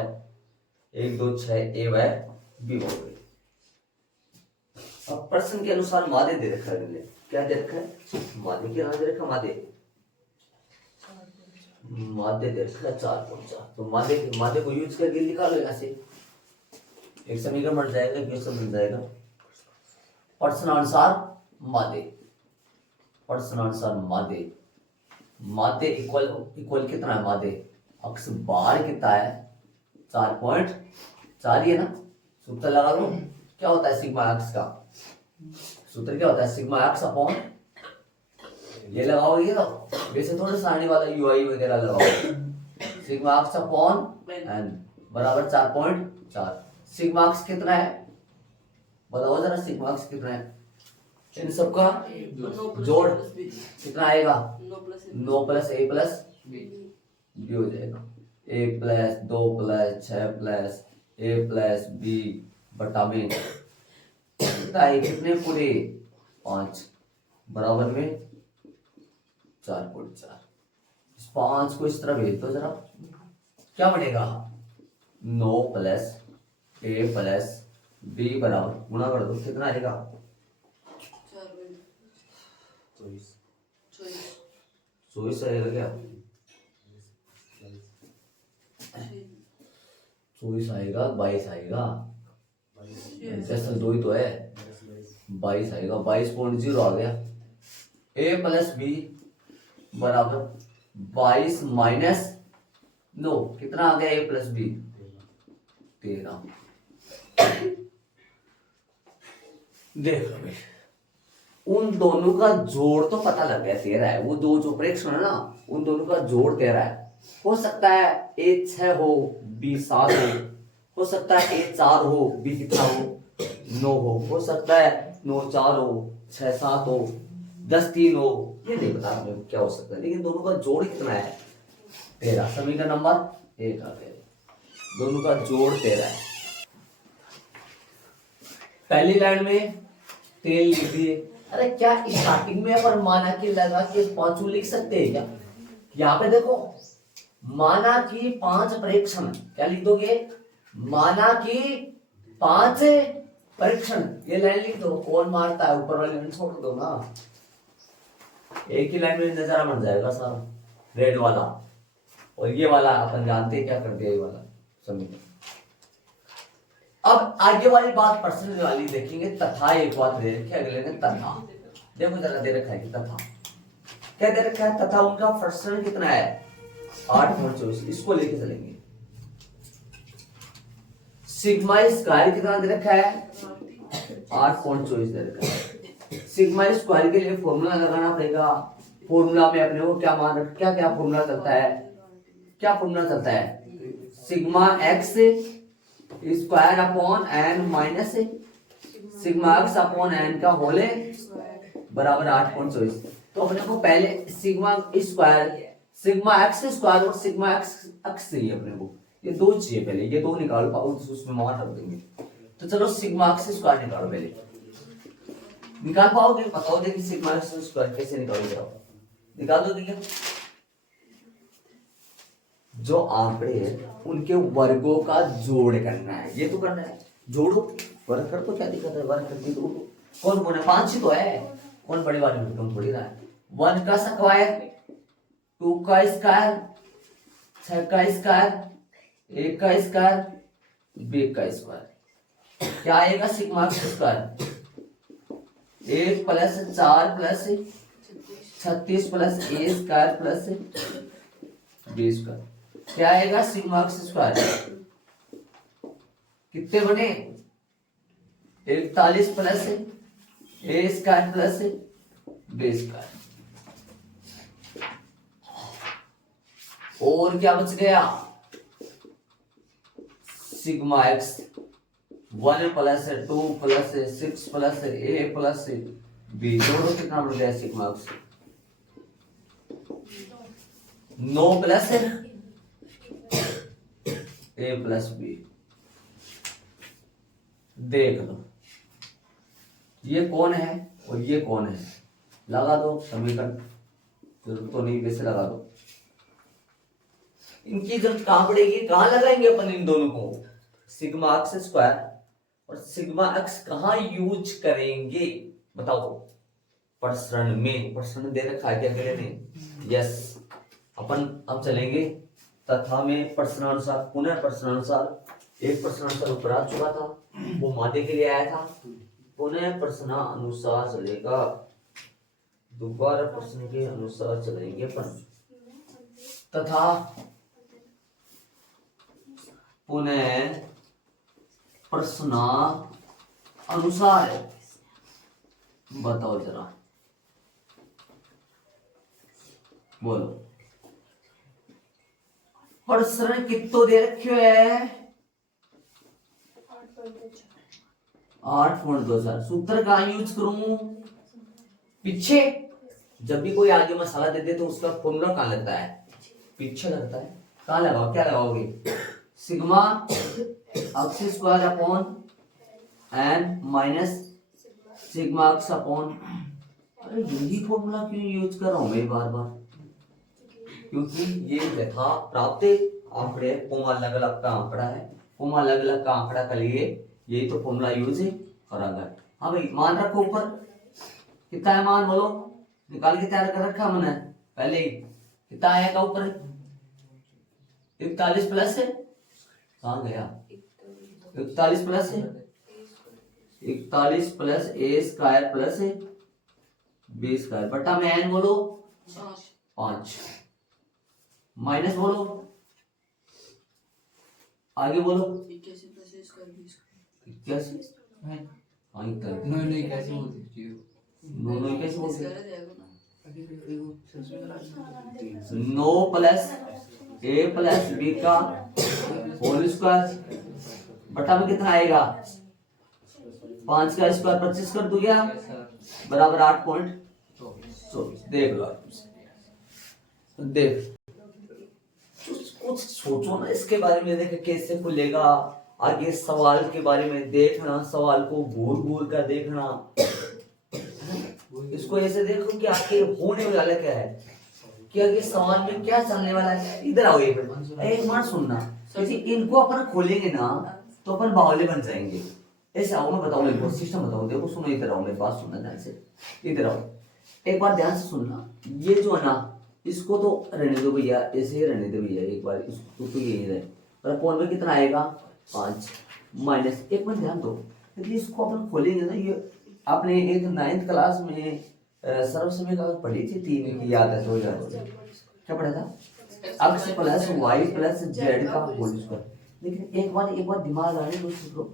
1 2 6 ए व बी हो गए। अब प्रश्न के अनुसार मादे दे रखा है, मैंने क्या दे रखा है, मादे क्या दे रखा, मादे दे रखा है 4.4। तो मादे को यूज करके निकालो यहाँ से, एक समीकरण बन जाएगा, इक्वेशन बन जाएगा। प्रश्नानुसार मादे, प्रश्नानुसार मादे, मादे इक्वल कितना है, मादे अक्स बार कितना है, 4.4 ही है ना। सूत्र लगा लो, क्या होता है सिग्मा एक्स का सूत्र, क्या होता है सिग्मा एक्स अपॉन, ये लगाओ, ये वैसे थोड़ा सारणी वाला यूआई वगैरह लगाओ, सिग्मा एक्स अपॉन एन बराबर 4.4। सिग्मा एक्स कितना है बताओ जरा, सिग्मा एक्स कितना है, इन सबका जोड़ कितना आएगा, 9 प्लस ए प्लस बी हो जाएगा, 1 प्लस 2 प्लस 6 प्लस ए प्लस बी बटा में कितने पूरे 5 बराबर में 4.4। इस 5 को इस तरह भेज दो जरा, क्या बनेगा, 9 प्लस ए प्लस बी बराबर गुणा कर दो, कितना आएगा 24 आएगा क्या, 24 आएगा, 22 आएगा, 2 ही तो है, 22 आएगा, 22.0 आ गया। ए प्लस बी बराबर 22 माइनस 9, कितना आ गया ए प्लस बी, 13। देखो भाई, उन दोनों का जोड़ तो पता लग गया 13 है, वो 2 जो प्रेक्षण है ना, उन दोनों का जोड़ 13 है। हो सकता है ए 6 हो, बी 7 हो सकता है ए 4 हो, बी कितना हो 9 हो सकता है 9 4 हो, 6 7 हो, 10 3 हो, ये नहीं बता रहा क्या हो सकता है, लेकिन दोनों का जोड़ कितना है 13। समीकरण नंबर 1 आ गया, दोनों का जोड़ 13 है। पहली लाइन में 3 लिख दिए, अरे क्या स्टार्टिंग में अपन माना कि लगा के 5 लिख सकते हैं क्या, यहाँ पे देखो माना कि 5 परीक्षण, क्या लिख दोगे, माना कि 5 परीक्षण, ये लाइन लिख दो, कौन मारता है ऊपर वाली लाइन छोड़ दो ना, एक ही लाइन में नजारा बन जाएगा सारा, रेड वाला, और ये वाला अपन जानते हैं क्या कर दिया, ये वाला समीकरण। अब आगे वाली बात प्रश्न वाली देखेंगे, तथा एक बात दे रखी है, अगले ने तथा, देखो जरा दे रखा है कि तथा क्या दे रखा है, तथा उनका प्रश्न कितना है 8.24, इसको लेके चलेंगे। सिग्मा स्क्वायर कितना दे रखा है 8.24 दे रखा है। सिग्मा स्क्वायर के लिए फॉर्मूला लगाना पड़ेगा, फॉर्मूला में अपने को क्या मान रख, क्या क्या फॉर्मूला चलता है, क्या फॉर्मूला चलता है, sigma x square upon n minus sigma x upon n का होल बराबर 8.24। तो अपने को पहले sigma square, sigma x square और सिग्मा एक्स एक्स चाहिए अपने को, ये दो चाहिए पहले, ये दो निकाल पाओ तो उसमें मान रख देंगे। तो चलो सिग्मा एक्स स्क्वायर निकालो पहले, निकाल पाओगे? बताओ देखिए सिग्मा एक्स स्क्वायर कैसे निकालोगे आप, निकाल दोगे क्या? जो आंकड़े हैं उनके वर्गों का जोड़ करना है, ये तो करना है, जोड़ो वर्ग कर, तो क्या दिक्कत है, वर्ग करके जोड़ो। कौन कौन है? 5 ही तो है, कौन बड़ी वाली भूल थोड़ी ना है। 1 का स्क्वायर, 2 का स्क्वायर, 6 का स्क्वायर, 1 का स्क्वायर, b का स्क्वायर, क्या आएगा? Sigma x square 1 plus 4 plus 36 plus a square plus b square, क्या आएगा? सिग्मा एक्स स्क्वायर कितने बने? 41 plus a square plus b square, और क्या बच गया? Sigma x 1 plus 2 plus 6 plus a plus b, दोनों कितना बढ़ गया? Sigma x 9 plus a plus b। देख लो ये कौन है और ये कौन है, लगा दो समीकरण, जरूरत तो नहीं, वैसे लगा दो। इनकी जरूरत कहां पड़ेगी, कहां लगाएंगे अपन इन दोनों को? सिग्मा एक्स स्क्वायर और सिग्मा एक्स कहां यूज करेंगे बताओ? प्रसरण में, प्रसरण दे रखा है क्या कह रहे? यस, अपन अब चलेंगे तथा में प्रश्नानुसार, पुनः प्रश्नानुसार। एक प्रश्नानुसार ऊपर आ चुका था, वो मादे के लिए आया था, पुनः प्रश्नानुसार चलेगा, दोबारा प्रश्न के अनुसार चलेंगे अपन, तथा पुनः प्रश्न अनुसार। बताओ जरा, बोलो प्रश्न कितो दे रखे है? 8.24। सूत्र का यूज करूं पीछे, जब भी कोई आगे मसाला दे दे तो उसका फॉर्मूला कहां लगता है? पीछे लगता है। कहां लगाओ, क्या लगाओगे? Sigma x square upon n minus sigma x upon, अरे यही फॉर्मूला क्यों यूज कर रहा हूं मैं बार बार? क्योंकि ये यथा प्राप्त आंकड़े, कोमा अलग अलग का आंकड़ा है, कोमा अलग अलग का आंकड़ा के लिए यही तो फॉर्मूला यूज करा गया। हाँ भाई, मान रखो ऊपर, कितना है मान बोलो, निकाल के तैयार कर रखा मैंने पहले ही। कितना आएगा ऊपर? 41 प्लस है, कहाँ गया? 41 प्लस है, 41 plus a square plus b square बटा में n बोलो 5, माइनस बोलो, आगे बोलो 81 plus a square b square 81 है। हाँ इतना नहीं कैसे बोलते हो? नो कैसे बोलते? 9 प्लस a प्लस b का होल स्क्वायर बटा में कितना आएगा? 5 का स्क्वायर 25 कर दो क्या, बराबर 8.24। देख लो, देख कुछ सोचो ना इसके बारे में, देख कैसे खुलेगा आगे सवाल के बारे में देखना, सवाल को घूर घूर कर देखना, इसको ऐसे देखो कि आखिर होने वाला क्या है, कि आगे सवाल में क्या चलने वाला है। इधर आओ एक बार सुनना, इनको अपन खोलेंगे ना तो अपन बावले बन जाएंगे। ऐसे आओ, मैं बताऊं, एक सिस्टम बताऊं, देखो सुनो, इधर आओ, मेरे पास सुनना ध्यान से, इधर आओ एक बार ध्यान से सुनना। ये जो है ना, इसको तो रहने दो भैया, ऐसे ही रहने दो भैया, एक बार इसको तो यही रहे, और फोन में कितना आएगा? 5 माइनस, एक मिनट ध्यान दो, यदि इसको अपन खोलेंगे ना, ये आपने एक 9th क्लास में सर्व समय का पढ़ी थी, 3 की याद है, 2000 क्या पढ़ा था? x plus y plus z का होल स्क्वायर। लेकिन एक बार दिमाग आने दो, सीखो,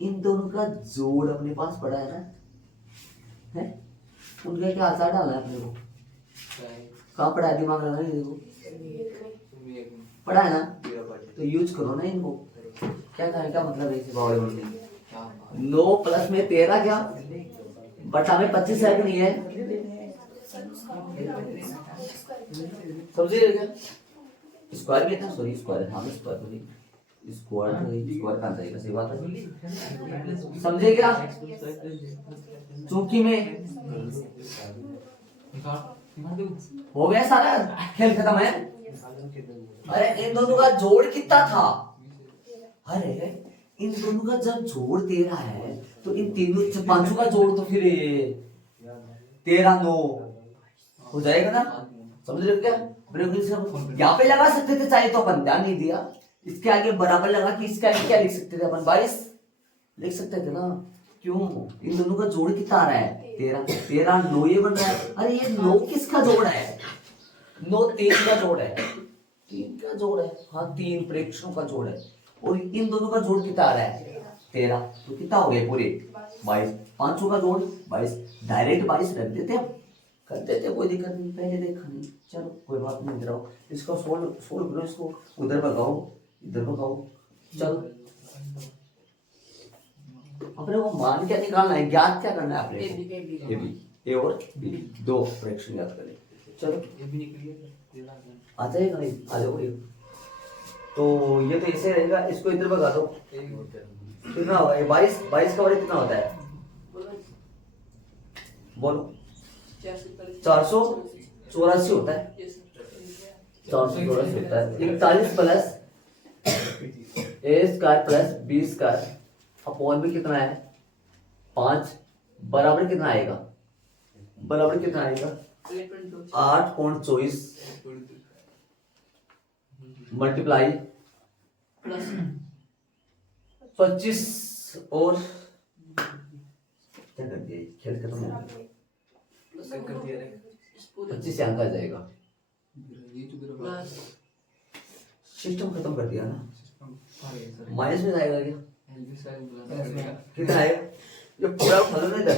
इन दोनों का जोड़ अपने पास पड़ा है ना, है उनका क्या आचार डालना है अपने को? कहाँ पड़ा है? दिमाग लगाने देखो, पड़ा है ना, तो यूज करो ना इनको। क्या कहने का मतलब है इसे बावड़े बोलने? 9 प्लस में 13 क्या बटा में 25 है कि नहीं है? समझिए क्या स्क्वायर भी है ना सॉरी स्क्वायर हाँ स्क्वायर तो नहीं स्क्वायर कहाँ जाएगा सही बात है समझे क्या चूंकि में हो गया सारा खेल खत्म है अरे इन दोनों का जोड़ कितना था अरे इन दोनों का जब जोड़ 13 है तो इन तीनों पांचों का जोड़ तो फिर 13 9 हो जाएगा ना समझ रहे हो क्या यहाँ पे लगा सकते थे चाहे तो अपन ध्यान नहीं दिया इसके आगे बराबर लगा कि इसका आगे क्या लिख सकते थे अपन 22 लिख सकते थे ना क्यों इन दोनों का जोड़ कितना आ रहा है 13 9 ये बन रहा है अरे ये 9 किसका जोड़ है 9 3 का जोड़ है 3 का जोड़ है हाँ 3 प्रेक्षणों का जोड़ है और इन दोनों का जोड़ कितना आ रहा है 13 तो कितना हो गया पूरे 22 पांचों का जोड़ 22 डायरेक्ट 22 रख देते हम कर देते कोई दिक्कत नहीं पहले देखा नहीं चलो कोई बात नहीं इधर आओ इसको सोल्व करो इसको उधर भगाओ इधर भगाओ चलो अपने को मान क्या निकालना है ज्ञात क्या करना है अपने ए और बी दो फ्रैक्शन याद करें चलो आ जाएगा नहीं आ जाओ तो ये तो ऐसे रहेगा इसको इधर भगा दो कितना होगा ये 22 का बड़े कितना होता है बोलो 484 होता है 484 होता है 41 plus A square plus B square upon में कितना है 5 बराबर कितना आएगा 8.24 मल्टीप्लाई 25 और क्या कर दिया खेल खत्म हो गया 25 अंक आ जाएगा सिस्टम खत्म कर दिया ना माइनस में जाएगा क्या कितना आएगा ये पूरा फल नहीं था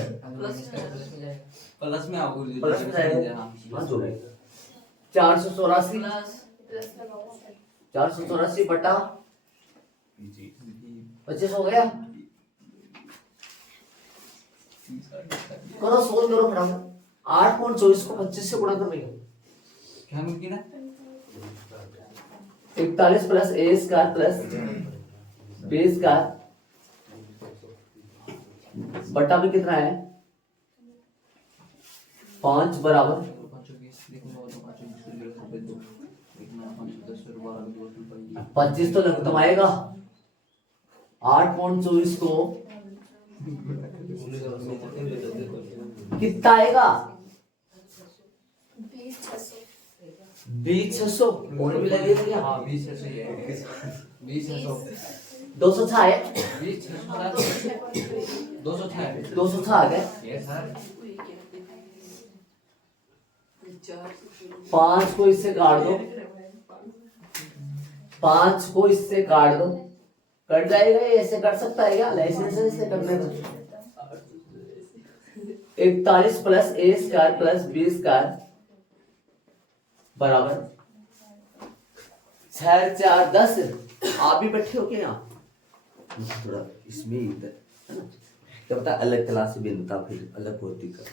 प्लस में आओ प्लस में जाएगा हाँ जो है 484 484 बटा 25 हो गया करो सोल्व करो फटाफट 8.24 को 25 से गुणा कर देगा क्या मिल ना 41 plus A square plus B square बटा में कितना है 5 बराबर 25 तो लघुत्तम आएगा 8.24 को कितना आएगा 20,600 और भी लगेगा क्या हाँ 20,600 ही है 20,600 206 है 206 आ गए यस सर 5 को इससे काट दो 5 को इससे काट दो कट जाएगा ये ऐसे कट सकता है क्या लाइसेंस से करने का 41 plus A square plus B square बराबर 6 4 10 आप भी बैठे हो क्या यहाँ थोड़ा इसमें इधर है ना क्या पता अलग क्लास से भिन्नता फिर अलग होती कर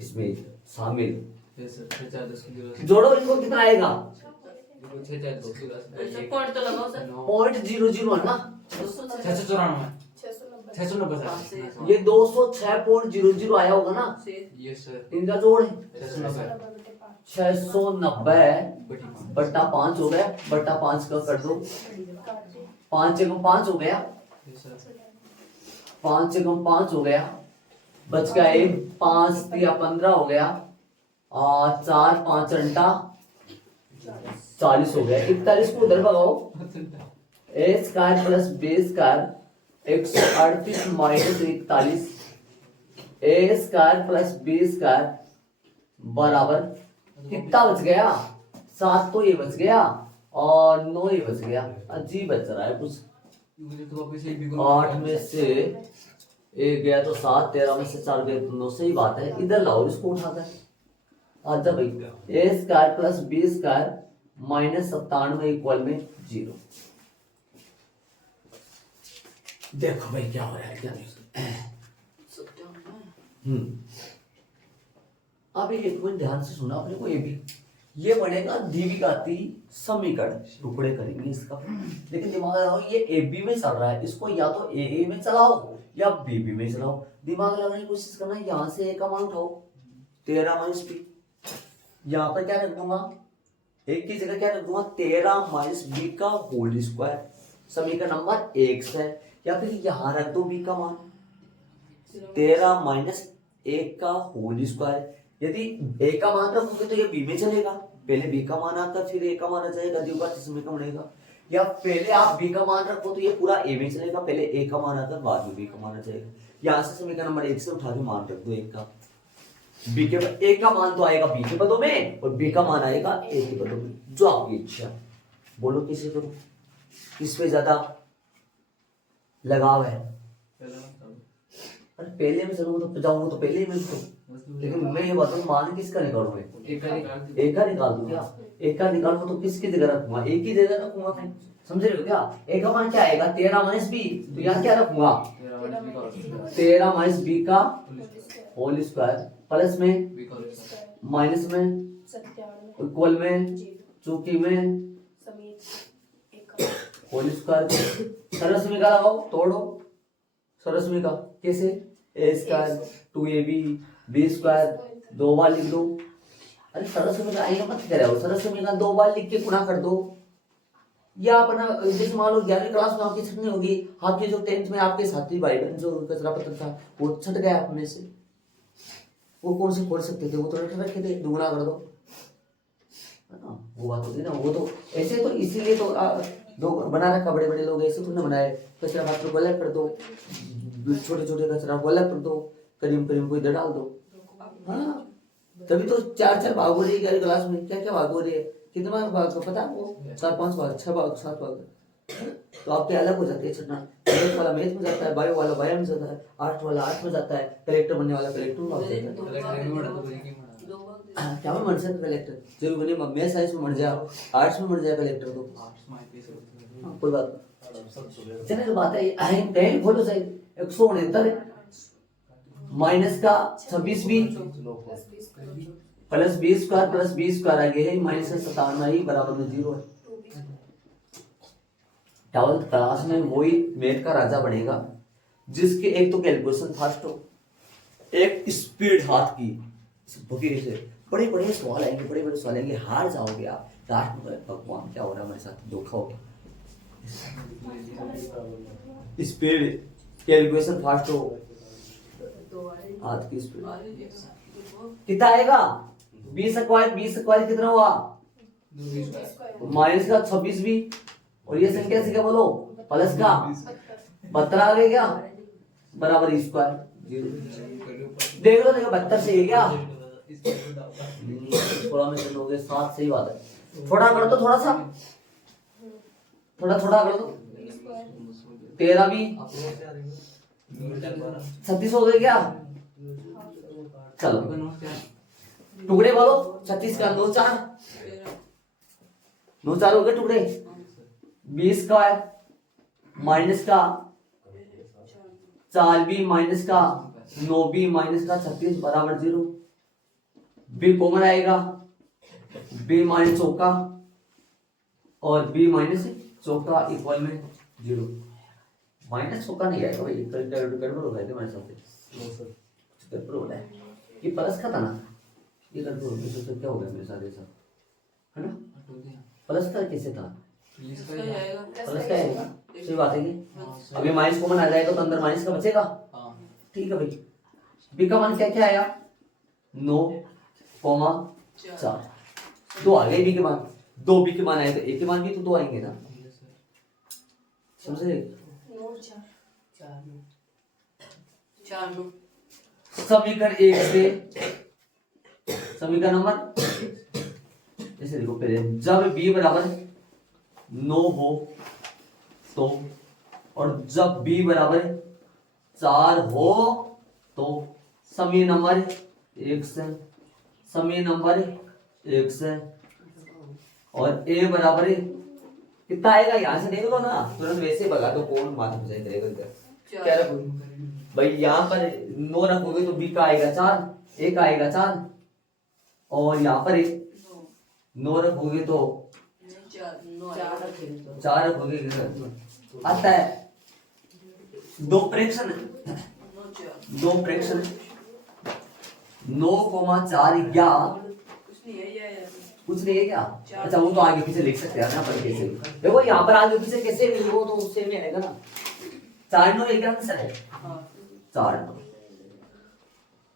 इसमें शामिल यस सर 6 4 10 की जोड़ो इनको कितना आएगा 6 4 2 की पॉइंट तो लगाओ सर 0.00 है ना 694 690 सर ये 206.00 आया होगा ना यस सर इनका जोड़ है 690 690 बट्टा 5 हो गया बट्टा 5 का कर दो 5 एकम 5 हो गया यस सर 5 एकम 5 हो गया बच गया 1 5 3 15 हो गया और 4 5 अंटा 40 हो गया 41 को उधर भगाओ A square plus B square 138 minus 41 A square plus B square बराबर कितना बच गया 7 तो ये बच गया और 9 ये बच गया अजीब बच रहा है कुछ मुझे तो वापस एक भी 8 में से एक गया तो 7 13 में से 4 गए तो 9 सही बात है इधर लाओ इसको उठाकर आजा भाई A square plus B square minus 97 equal में 0 देखो भाई क्या हो रहा है क्या नहीं अब एक मिनट ध्यान से सुना अपने को, ये भी ये बनेगा द्विघाती समीकरण, टुकड़े करेंगे इसका। लेकिन दिमाग लगाओ, ये ए बी में चल रहा है, इसको या तो ए में चलाओ या बी बी में चलाओ। दिमाग लगाने की कोशिश करना, यहाँ से ए का मान उठाओ 13 माइनस बी, यहाँ पर क्या रख दूंगा, एक की जगह क्या रख दूंगा 13 माइनस बी का होल स्क्वायर, समीकरण नंबर 1 है। या फिर यहाँ रख दो बी का मान 13 माइनस 1 का होल स्क्वायर। यदि ए का मान रखोगे तो ये बी में चलेगा, पहले बी का मान आता फिर ए का मान आ जाएगा, द्विघाती समीकरण बनेगा। या पहले आप बी का मान रखो तो ये पूरा ए में चलेगा, पहले ए का मान आता बाद में बी का मान आ जाएगा। यहाँ से समीकरण नंबर 1 से उठा के मान रख दो एक का, बी के ए का मान तो आएगा बी के पदों में और बी का मान आएगा ए के पदों में, जो आपकी इच्छा। बोलो कैसे करूं, किस पे ज्यादा लगाव है? अरे पहले में चलूंगा तो जाऊंगा तो पहले ही मैं उसको, लेकिन मैं ये बताऊं मान किसका निकालूंगा, एक का निकाल दूं क्या? एक का निकालूंगा तो किसकी जगह रखूंगा, एक ही जगह रखूंगा मैं, समझ रहे हो क्या? एक का मान क्या आएगा 13 माइनस बी, तो यहाँ क्या रखूंगा 13 माइनस बी का होल स्क्वायर, प्लस में माइनस में इक्वल में चूंकि में होल स्क्वायर। सरल समीकरण लगाओ, तोड़ो सरल समीकरण कैसे, ए स्क्वायर 2ab बी स्क्वायर 2 बार लिख दो। अरे सरल समीकरण आएगा मत करे हो, सरल समीकरण 2 बार लिख के गुणा कर दो। या अपना जैसे मान लो 11वीं क्लास में आपकी छटनी होगी, आपके जो 10th में आपके साथी भाई बहन जो कचरा पत्र था वो छट गया आप में से, वो कौन से खोल सकते थे, वो तो रखे थे, दुगुना कर दो, है ना? वो बात होती है ना, वो तो ऐसे तो इसीलिए तो दो बना रखा, बड़े बड़े लोग ऐसे तुमने बनाए, कचरा पात्र को अलग कर दो, छोटे छोटे कचरा को अलग कर दो, करीम करीम को इधर डाल दो। हाँ तभी तो 4-4 भाग हो रही है क्लास में, क्या क्या भाग हो रही है, कितना भाग को पता आपको, 4-5 भाग, 6 भाग, 7 भाग, तो आपके अलग हो जाते हैं छटना। मैथ वाला मैथ में जाता है, बायो वाला बायो में जाता है, आर्ट वाला आर्ट में जाता है, कलेक्टर बनने वाला कलेक्टर में जाता है। क्या में बन सकता कलेक्टर, जरूर बने मैं साइंस में बन जाओ, आर्ट्स में बन जाए कलेक्टर तो कोई बात नहीं। चलिए तो बात है पहले बोलो सही, 169 माइनस का 26b plus B square plus B square आगे है माइनस 57 ही बराबर में 0 है। 12th क्लास में वही मैथ का राजा बनेगा जिसके एक तो कैलकुलेशन फास्ट हो, एक स्पीड हाथ की, बड़े बड़े सवाल आएंगे, बड़े बड़े सवाल आएंगे, हार जाओगे आप लास्ट में, भगवान क्या हो रहा है हमारे साथ, धोखा हो गया। स्पीड कैलकुलेशन फास्ट हो, हाथ की स्पीड कितना आएगा, 20 स्क्वायर कितना हुआ माइनस का 26b और ये संख्या से क्या बोलो प्लस का 72 आ गया क्या बराबर स्क्वायर 0। देख लो देखो 72 से है क्या, थोड़ा में हो गया 7, सही बात है। थोड़ा कर दो, थोड़ा सा थोड़ा कर दो, 13 भी 36 हो गए क्या, चलो टुकड़े बोलो 36 का 9 4 हो गए टुकड़े, 20 स्क्वायर माइनस का 4b माइनस का 9b माइनस का 36 बराबर 0। b कॉमन आएगा, b माइनस चौका और b माइनस चौका इक्वल में 0। माइनस चौका नहीं आएगा भाई, गड़बड़ हो गया हमारे साथ, गड़बड़ हो रहा है, ये प्लस का था ना, ये गड़बड़ हो गया तो क्या हो गया मेरे साथ ऐसा, है ना? प्लस का कैसे था, प्लस का आएगा, सही बात है कि अभी माइनस कॉमन आ जाएगा तो अंदर माइनस का बचेगा, ठीक है भाई। बी का मान क्या क्या आया 9,4, 2 आ गए बी के मान, 2 बी के मान आए तो ए के मान भी तो 2 आएंगे ना, समझे? समीकरण 1 से समीकरण नंबर ऐसे देखो, पहले जब b बराबर 9 हो तो, और जब b बराबर 4 हो तो समीकरण नंबर 1 से, समीकरण नंबर 1 से, और a बराबर कितना आएगा यहाँ से देख लो ना, तुरंत वैसे भगा दो, कौन माथा पुछाई करेगा इधर, क्या रखोगे भाई, यहाँ पर 9 रखोगे तो b का आएगा 4, a का आएगा 4, और यहाँ पर एक 9 रखोगे तो 4 रखोगे आता है। दो प्रेक्षण 9,4 या कुछ नहीं है क्या? अच्छा वो तो आगे पीछे लिख सकते हैं ना, पर कैसे देखो यहाँ पर आगे पीछे कैसे भी लिखो तो सेम ही आएगा ना। 4 9 एक आंसर है 4 9।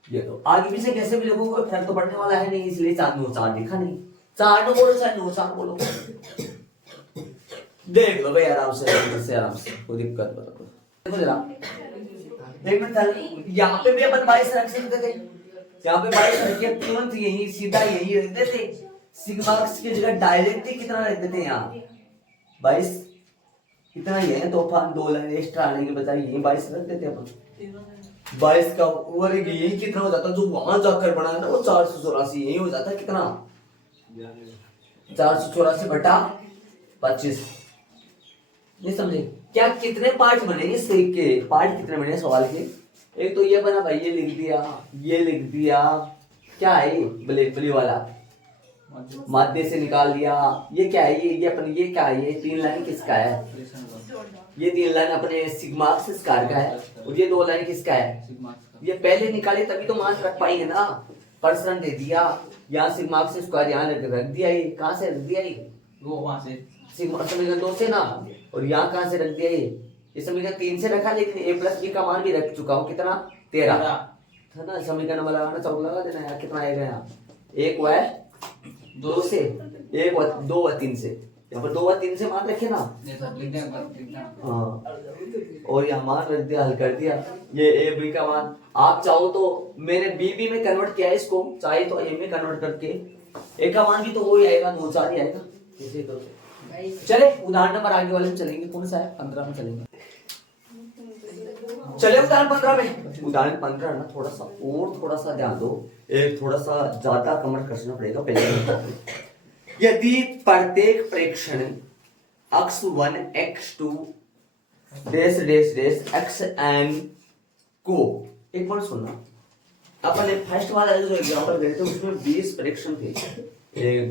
ये तो आगे पीछे कैसे भी लिखो कोई फर्क तो पड़ने वाला है नहीं, इसलिए 4 9 4 लिखा नहीं। 4 9 बोलो 4 9 4 बोलो, देख लो भाई आराम से आराम से, कोई दिक्कत बताओ। देखो जरा एक मिनट, यहाँ पे भी अपन 22 रख सकते थे, यहाँ पे 22 रख के तुरंत यही सीधा यही रख देते, सिग्मा एक्स की जगह डायरेक्ट ही कितना रख देते यहाँ 22 कितना ही है, तो अपन 2 लाइन एक्स्ट्रा आने के बजाय यही 22 रख देते अपन। 22 का वर्ग यही कितना हो जाता, जो वहां जाकर बना है ना वो 484 यही हो जाता है कितना 484 बटा 25। नहीं समझे क्या? कितने पार्ट बने इस के पार्ट कितने बने सवाल के? एक तो ये बना भाई, ये लिख दिया क्या है ये ब्लैक वाला माध्य से निकाल दिया। ये क्या है? ये अपन ये क्या है? ये 3 लाइन किसका है? ये 3 लाइन अपने सिग्मा से स्क्वायर का है, और ये 2 लाइन किसका है? ये पहले निकाले तभी तो मान रख पाएंगे ना। परसेंट दे दिया, यहाँ सिग्मा से स्क्वायर यहाँ रख दिया, ये कहाँ से रख दिया? ये वो वहां से सिग्मा समीकरण 2 से ना, और यहाँ कहाँ से रख दिया? ये समीकरण 3 से रखा, लेकिन a प्लस बी का मान भी रख चुका हूँ कितना 13 था ना। समीकरण वाला लगाना चाहो लगा देना यार, कितना आएगा यहाँ? 1 व 2 से 1 व 2 व 3 से, यहाँ पर 2 व 3 से मान रखे ना। हाँ, और यहाँ मान रख दिया, हल कर दिया। ये ए बी का मान आप चाहो तो मैंने बी में कन्वर्ट किया है इसको, चाहे तो ए में कन्वर्ट करके ए का मान भी तो वही आएगा 9 4 ही आएगा। चले उदाहरण नंबर आगे वाले में चलेंगे, कौन सा है? 15 में चलेंगे। चले उदाहरण 15 में। उदाहरण 15 ना थोड़ा सा ध्यान दो, एक थोड़ा सा ज्यादा कमर कसना पड़ेगा पहले। यदि प्रत्येक प्रेक्षण x1 x2 dash dash dash xn को, एक बार सुनना, अपन फर्स्ट वाला जो एग्जांपल गए थे उसमें 20 प्रेक्षण थे,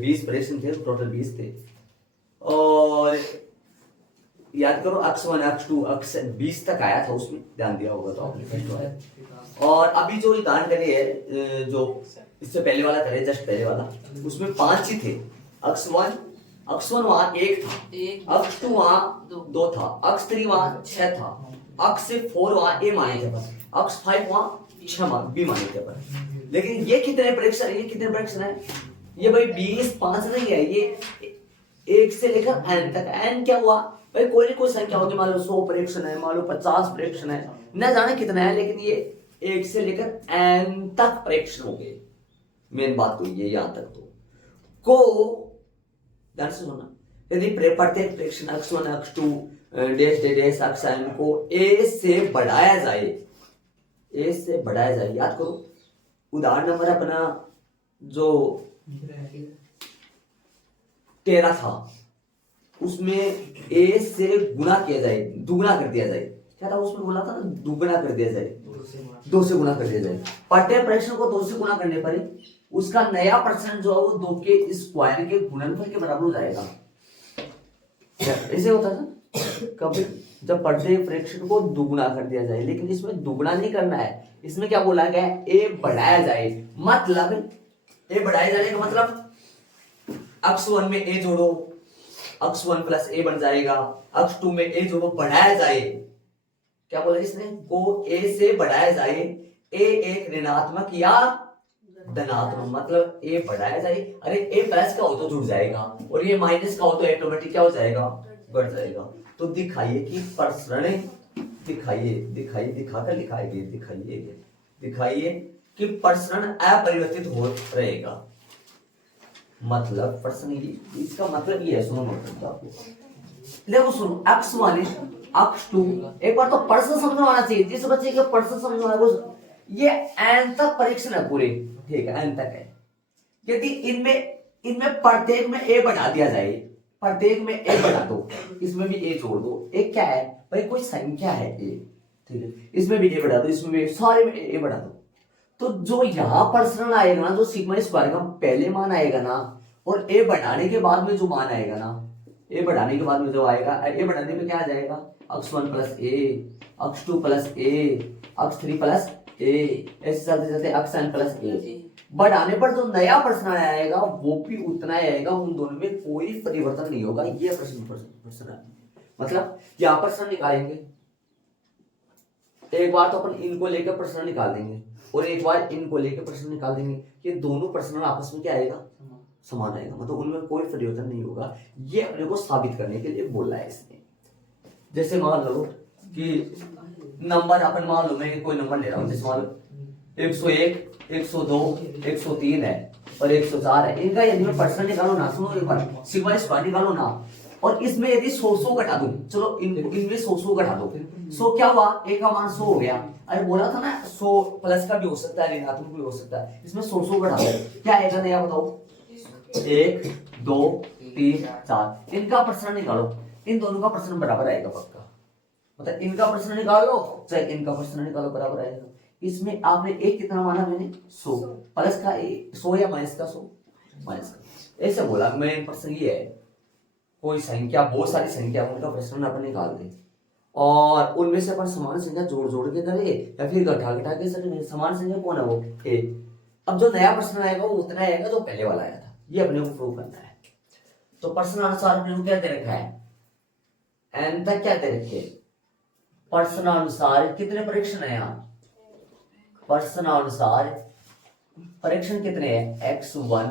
20 प्रेक्षण थे, टोटल 20 थे। और याद करो x1 x2 x 20 तक आया था, उसमें ध्यान दिया होगा तो आपने फर्स्ट वाला। और अभी जो उदाहरण करे है, जो इससे पहले वाला करे जस्ट पहले वाला, उसमें 5 ही थे। x1 वहां 1 था, x2 वहां 2 था, x3 वहां 6 था, x4 वहां a माने थे पर, x5 वहां 6 b माने थे पर। लेकिन ये कितने प्रेक्षण है? ये भाई 20 5 नहीं है, ये 1 से लेकर n तक। n क्या हुआ भाई? कोई संख्या होगी, मान लो 100 प्रेक्षण है, मान लो 50 प्रेक्षण है, न जाने कितना है, लेकिन ये 1 से लेकर n तक प्रेक्षण हो गए। मेन बात तो ये यहाँ तक तो को ध्यान से सुनना। यदि प्रत्येक प्रेक्षण x1 x2 dash dash xn को a से बढ़ाया जाए, याद करो उदाहरण नंबर अपना जो 13 था, उसमें a से गुना किया जाए, दुगुना कर दिया जाए। क्या था उसमें बोला था? दुगुना कर दिया जाए, 2 से गुना कर दिया जाए। प्रत्येक प्रश्न को 2 से गुना करने पर उसका नया प्रश्न जो है वो 2 के स्क्वायर के गुणनफल के बराबर हो जाएगा। ऐसे होता था कभी जब प्रत्येक प्रश्न को दुगुना कर दिया जाए, लेकिन इसमें दुगुना नहीं करना है। इसमें क्या बोला गया है? ए बढ़ाया जाए, मतलब ए बढ़ाया जाने का मतलब x1 में a जोड़ो, x1 प्लस a बन जाएगा, x2 में a जोड़ो, बढ़ाया जाए। क्या बोला इसने? को a से बढ़ाया जाए, a एक ऋणात्मक या धनात्मक, मतलब a बढ़ाया जाए। अरे a प्लस का हो तो जुड़ जाएगा, और ये माइनस का हो तो ऑटोमेटिक क्या हो जाएगा? बढ़ जाएगा। तो दिखाइए कि प्रसरण दिखाइए कि प्रसरण अपरिवर्तित हो रहेगा। मतलब प्रश्न इसका मतलब ये है, सुनो मतलब आपको देखो, सुनो x1 x2, एक बार तो प्रश्न समझ में आना चाहिए। जिस बच्चे के प्रश्न समझ में आना वो ये n तक परीक्षण है पूरे, ठीक है n तक है। यदि इनमें प्रत्येक में a बढ़ा दिया जाए, प्रत्येक में a बढ़ा दो, इसमें भी a जोड़ दो। एक क्या है भाई? कोई संख्या है a, ठीक है, इसमें भी a बढ़ा दो, इसमें भी सारे में a बढ़ा दो। तो जो यहाँ प्रसरण आएगा ना, जो सिग्मा स्क्वायर का पहले मान आएगा ना, और ए बढ़ाने के बाद में जो मान आएगा ना, ए बढ़ाने के बाद में जो आएगा, ए बढ़ाने पे क्या आ जाएगा, x1 प्लस ए, x2 प्लस ए, x3 प्लस ए, ऐसे चलते चलते xn प्लस ए। बढ़ाने पर जो नया प्रश्न आएगा वो भी उतना ही आएगा, उन दोनों में कोई परिवर्तन नहीं होगा। ये प्रश्न मतलब यहाँ प्रश्न निकालेंगे, एक बार तो अपन इनको लेकर प्रश्न निकाल देंगे और एक बार इनको लेकर प्रश्न निकाल देंगे। ये दोनों प्रश्न आपस में क्या आएगा, समान आएगा, मतलब उनमें कोई परिवर्तन नहीं होगा। ये अपने को साबित करने के लिए बोला है इसने। जैसे मान लो कि नंबर अपन मान लो, मैं कोई नंबर ले रहा हूँ, जैसे मान लो 101, 102, 103 है और 104 है। इनका यदि मैं परसेंट निकालो ना, सुनो एक बार, सिग्मा स्क्वायर निकालो ना, और इसमें यदि 100 घटा दो, चलो इनमें 100 घटा दो, 100 क्या हुआ, एक का मान 100 हो गया। अरे बोला था ना 100 प्लस का भी हो सकता है, ऋणात्मक भी हो सकता है। इसमें 100 घटा दो, क्या आएगा नया बताओ, 1, 2, 3, 4। इनका परसेंट निकालो, इन दोनों का परसेंट बराबर आएगा पक्का, मतलब इनका प्रश्न निकालो चाहे इनका प्रश्न निकालो बराबर आएगा। इसमें आपने एक कितना माना, मैंने 100 प्लस का 100 या माइनस का 100 माइनस का, ऐसे बोला। मैं प्रश्न ये है, कोई संख्या, बहुत सारी संख्या उनका प्रश्न अपन निकाल दे और उनमें से अपन समान संख्या जोड़ जोड़ के करे या फिर घटा घटा के सके। समान संख्या कौन है, वो ए। अब जो नया प्रश्न आएगा वो उतना आएगा जो पहले वाला आया था, ये अपने को प्रूव करना है। तो प्रश्न अनुसार अपने को क्या दे रखा है, एन तक क्या दे रखे, प्रश्नानुसार कितने परीक्षण है यहाँ, प्रश्नानुसार परीक्षण कितने हैं, x1,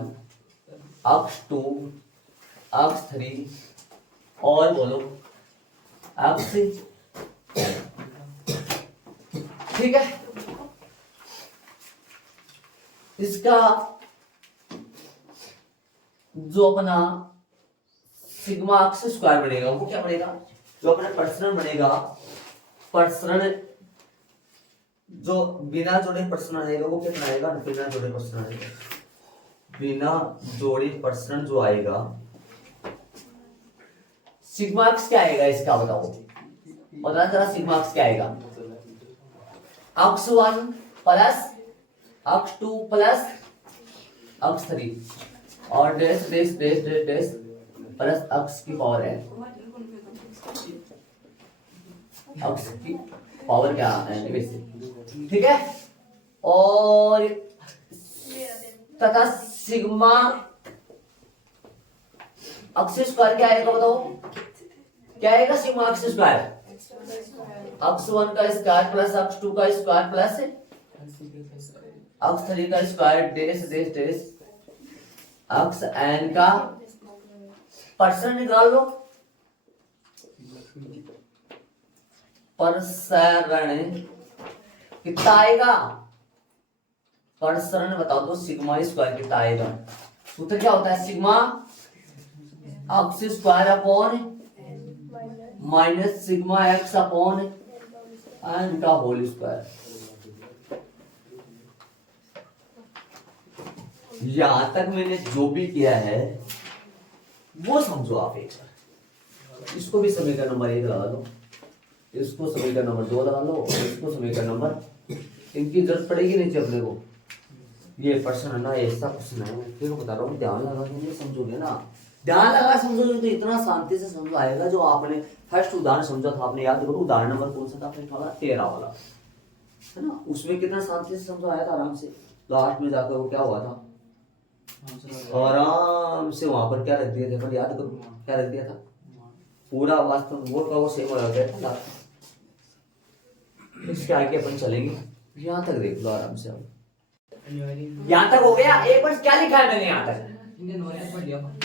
x2, x3 और बोलो x6। ठीक है, इसका जो अपना सिग्मा एक्स स्क्वायर बनेगा वो क्या बनेगा, जो अपना प्रसरण बनेगा, प्रसरण जो बिना जोड़े प्रसरण आएगा वो कितना आएगा, बिना जोड़े प्रसरण आएगा, बिना जोड़े प्रसरण जो आएगा, सिग्मा एक्स क्या आएगा इसका बताओ, बताना जरा। सिग्मा एक्स क्या आएगा, x1 plus x2 plus x3 और डेस डेस डेस डेस डेस प्लस x की पावर है, x की पावर क्या है वैसे, ठीक है। और तथा सिग्मा एक्स स्क्वायर क्या आएगा बताओ, क्या आएगा सिग्मा एक्स स्क्वायर, x1 का स्क्वायर प्लस x2 का स्क्वायर प्लस x3 का स्क्वायर डेस डेस डेस xn का परसेंट निकाल लो। प्रसरण कितना आएगा, प्रसरण बताओ तो सिग्मा स्क्वायर कितना आएगा। सूत्र क्या होता है, sigma x square upon minus sigma x upon n का होल स्क्वायर। यहां तक मैंने जो भी किया है वो समझो आप एक बार। इसको भी समीकरण नंबर 1 लगा दो, इसको समीकरण नंबर 2 लगा लो, इसको समीकरण नंबर, इनकी जरूरत पड़ेगी नहीं अपने को। ये प्रश्न है ना, ऐसा प्रश्न है, फिर बता रहा हूँ, ध्यान लगा के नहीं समझोगे ना, ध्यान लगा समझोगे तो इतना शांति से समझ आएगा। जो आपने फर्स्ट उदाहरण समझा था, आपने याद करो उदाहरण नंबर कौन सा था आपने वाला, 13 वाला है ना, उसमें कितना शांति से समझ आया था आराम से। लास्ट में जाकर वो क्या हुआ था, आराम से वहां पर क्या रख दिया था, पर याद करो क्या रख दिया था, पूरा वास्तव वो का वो सेम लग गया था। इसके आगे अपन चलेंगे, यहाँ तक देख लो आराम से। यहाँ तक हो गया। एक बार क्या लिखा है मैंने यहाँ तक,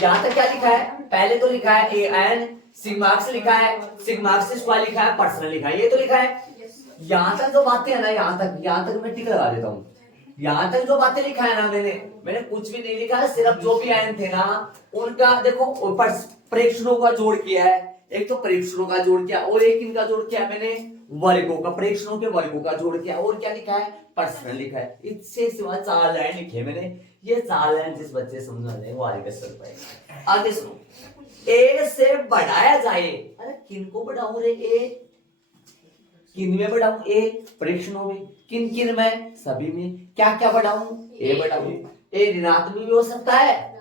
यहाँ तक क्या लिखा है, पहले तो लिखा है ए एन सिग्मा एक्स लिखा है, सिग्मा एक्स स्क्वायर लिखा है, पर्सनल लिखा है, ये तो लिखा है। यहाँ तक जो बातें है ना, यहाँ तक मैं टिक लगा देता हूँ। यहाँ तक जो बातें लिखा है ना, मैंने कुछ भी नहीं लिखा है, सिर्फ जो भी आयन थे ना उनका देखो परीक्षणों का जोड़ किया है। एक तो परीक्षणों का जोड़ किया और एक इनका जोड़ किया मैंने वर्गों का, परीक्षणों के वर्गों का जोड़ किया। और क्या लिखा है, पर्सनल लिखा है। इससे सिवा 4 लाइन लिखे मैंने। ये 4 लाइन जिस बच्चे समझ रहे वो आगे कर पाएगा। आगे सुनो, ए से बढ़ाया जाए, अरे किनको बढ़ाऊं रे, ए किन में बढ़ाऊं? ए परीक्षणों में। किन किन में? सभी में। क्या क्या बढ़ाऊं? ए बढ़ाऊं। ए ऋणात्मक भी हो सकता है,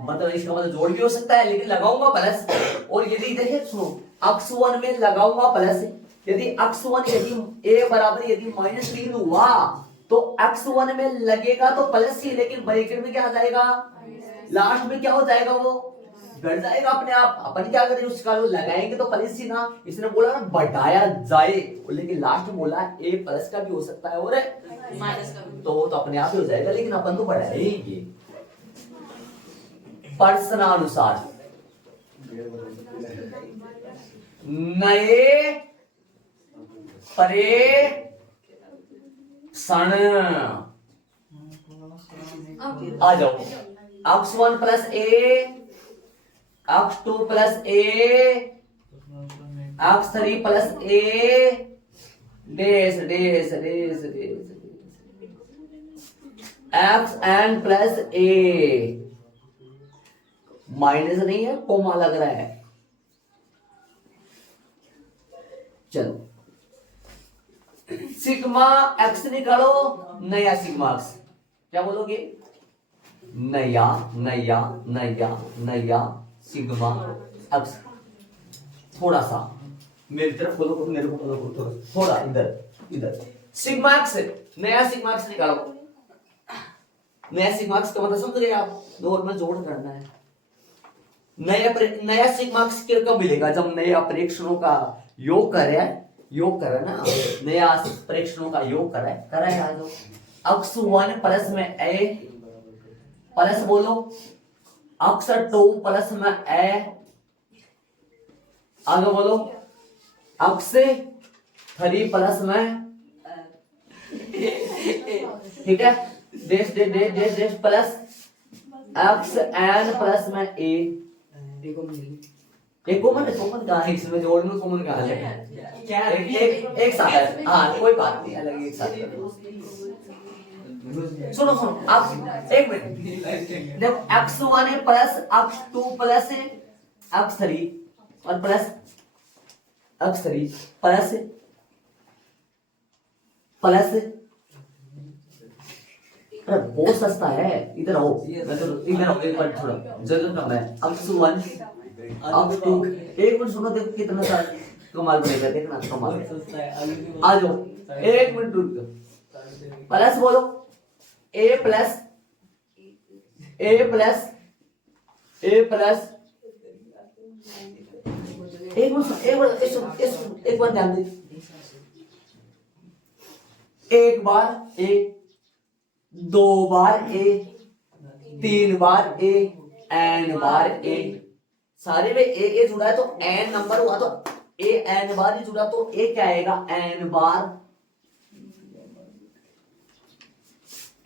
मतलब इसका मतलब जोड़ भी हो सकता है, लेकिन लगाऊंगा प्लस। और यदि देखिए सुनो, x1 में लगाऊंगा प्लस, यदि x1 यदि a बराबर यदि -3 हुआ तो x1 में लगेगा तो प्लस ही, लेकिन ब्रैकेट में क्या आ जाएगा? लास्ट में क्या हो जाएगा? वो घट जाएगा अपने आप। अपन क्या करें उसका, वो लगाएंगे तो प्लस ही ना। इसने बोला ना बढ़ाया जाए, लेकिन लास्ट में बोला a प्लस का भी हो सकता है और माइनस का भी। तो वो तो अपने आप ही हो जाएगा, लेकिन अपन तो बढ़ाएंगे प्रश्नानुसार। नए परीक्षण आ जाओ। x1 प्लस ए, x2 प्लस ए, x3 प्लस ए, डेस डेस डेस डेस xn प्लस ए। माइनस नहीं है, कोमा लग रहा है। चलो सिग्मा एक्स निकालो, नया सिग्मा एक्स। क्या बोलोगे? नया नया नया नया सिग्मा एक्स। थोड़ा सा मेरी तरफ बोलो, मेरे को बोलो, थोड़ा इधर इधर। सिग्मा एक्स, नया सिग्मा एक्स निकालो। नया सिग्मा एक्स का मतलब समझ गए आप? दो में जोड़ करना है। नया सिग्मा एक्स कब मिलेगा? जब नए परीक्षणों का योग करे, योग करे ना, नया परीक्षणों का योग कराएगा जो x1 प्लस में ए प्लस बोलो, x2 प्लस में ए, आगे बोलो x3 प्लस में, ठीक है, dash dash dash dash dash plus xn plus में ए। एक कॉमन कहाँ है इसमें? जोड़ में कॉमन कहाँ है? क्या एक साथ है। हाँ कोई बात नहीं, अलग एक साथ। सुनो सुनो आप एक मिनट देखो, x1 है प्लस x2 प्लस x3 और प्लस x3 प्लस प्लस। अरे बहुत सस्ता है, इधर आओ, इधर आओ एक बार, थोड़ा जरूर कम है। x1 x2, एक मिनट सुनो, देखो कितना सारा कमाल बनेगा, देखना कमाल आ जाओ। एक मिनट रुक, प्लस बोलो, a plus a plus a plus. एक बार ध्यान दे, एक बार a, दो बार a, तीन बार a, n बार a। सारे में a जुड़ा है तो n नंबर हुआ, तो a n बार ही जुड़ा तो a क्या आएगा? n bar.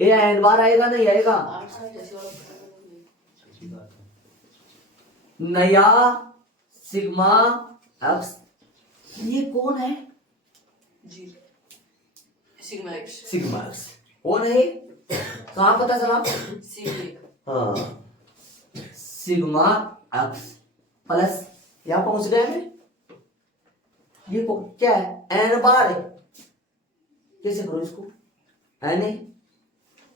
a n बार आएगा, नहीं आएगा? नया सिग्मा एक्स। ये कौन है? Sigma x. सिग्मा एक्स कौन है? कहाँ पता चला? हाँ, सिग्मा एक्स प्लस, यहां पहुंच गए हैं। ये क्या है? एन बार है। कैसे करो इसको? एन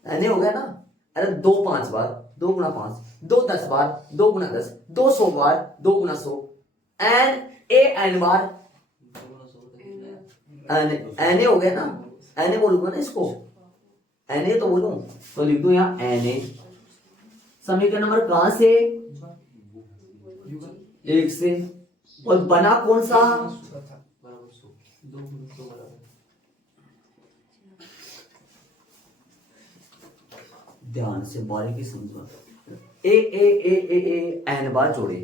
एन हो गया ना। अरे 2 5 बार, 2 गुना 5, 2 10 बार, 2 गुना 10, 2 100 बार, 2 गुना 100, एन ए एन बार, एन हो गया ना। एन बोलूंगा ना इसको, एन तो बोलूं, तो लिख दो यहाँ एन ए। समीकरण नंबर कहां से? 1 से। और बना कौन सा? ध्यान से बारीकी समझो। ए ए ए ए ए एन बार जोड़े,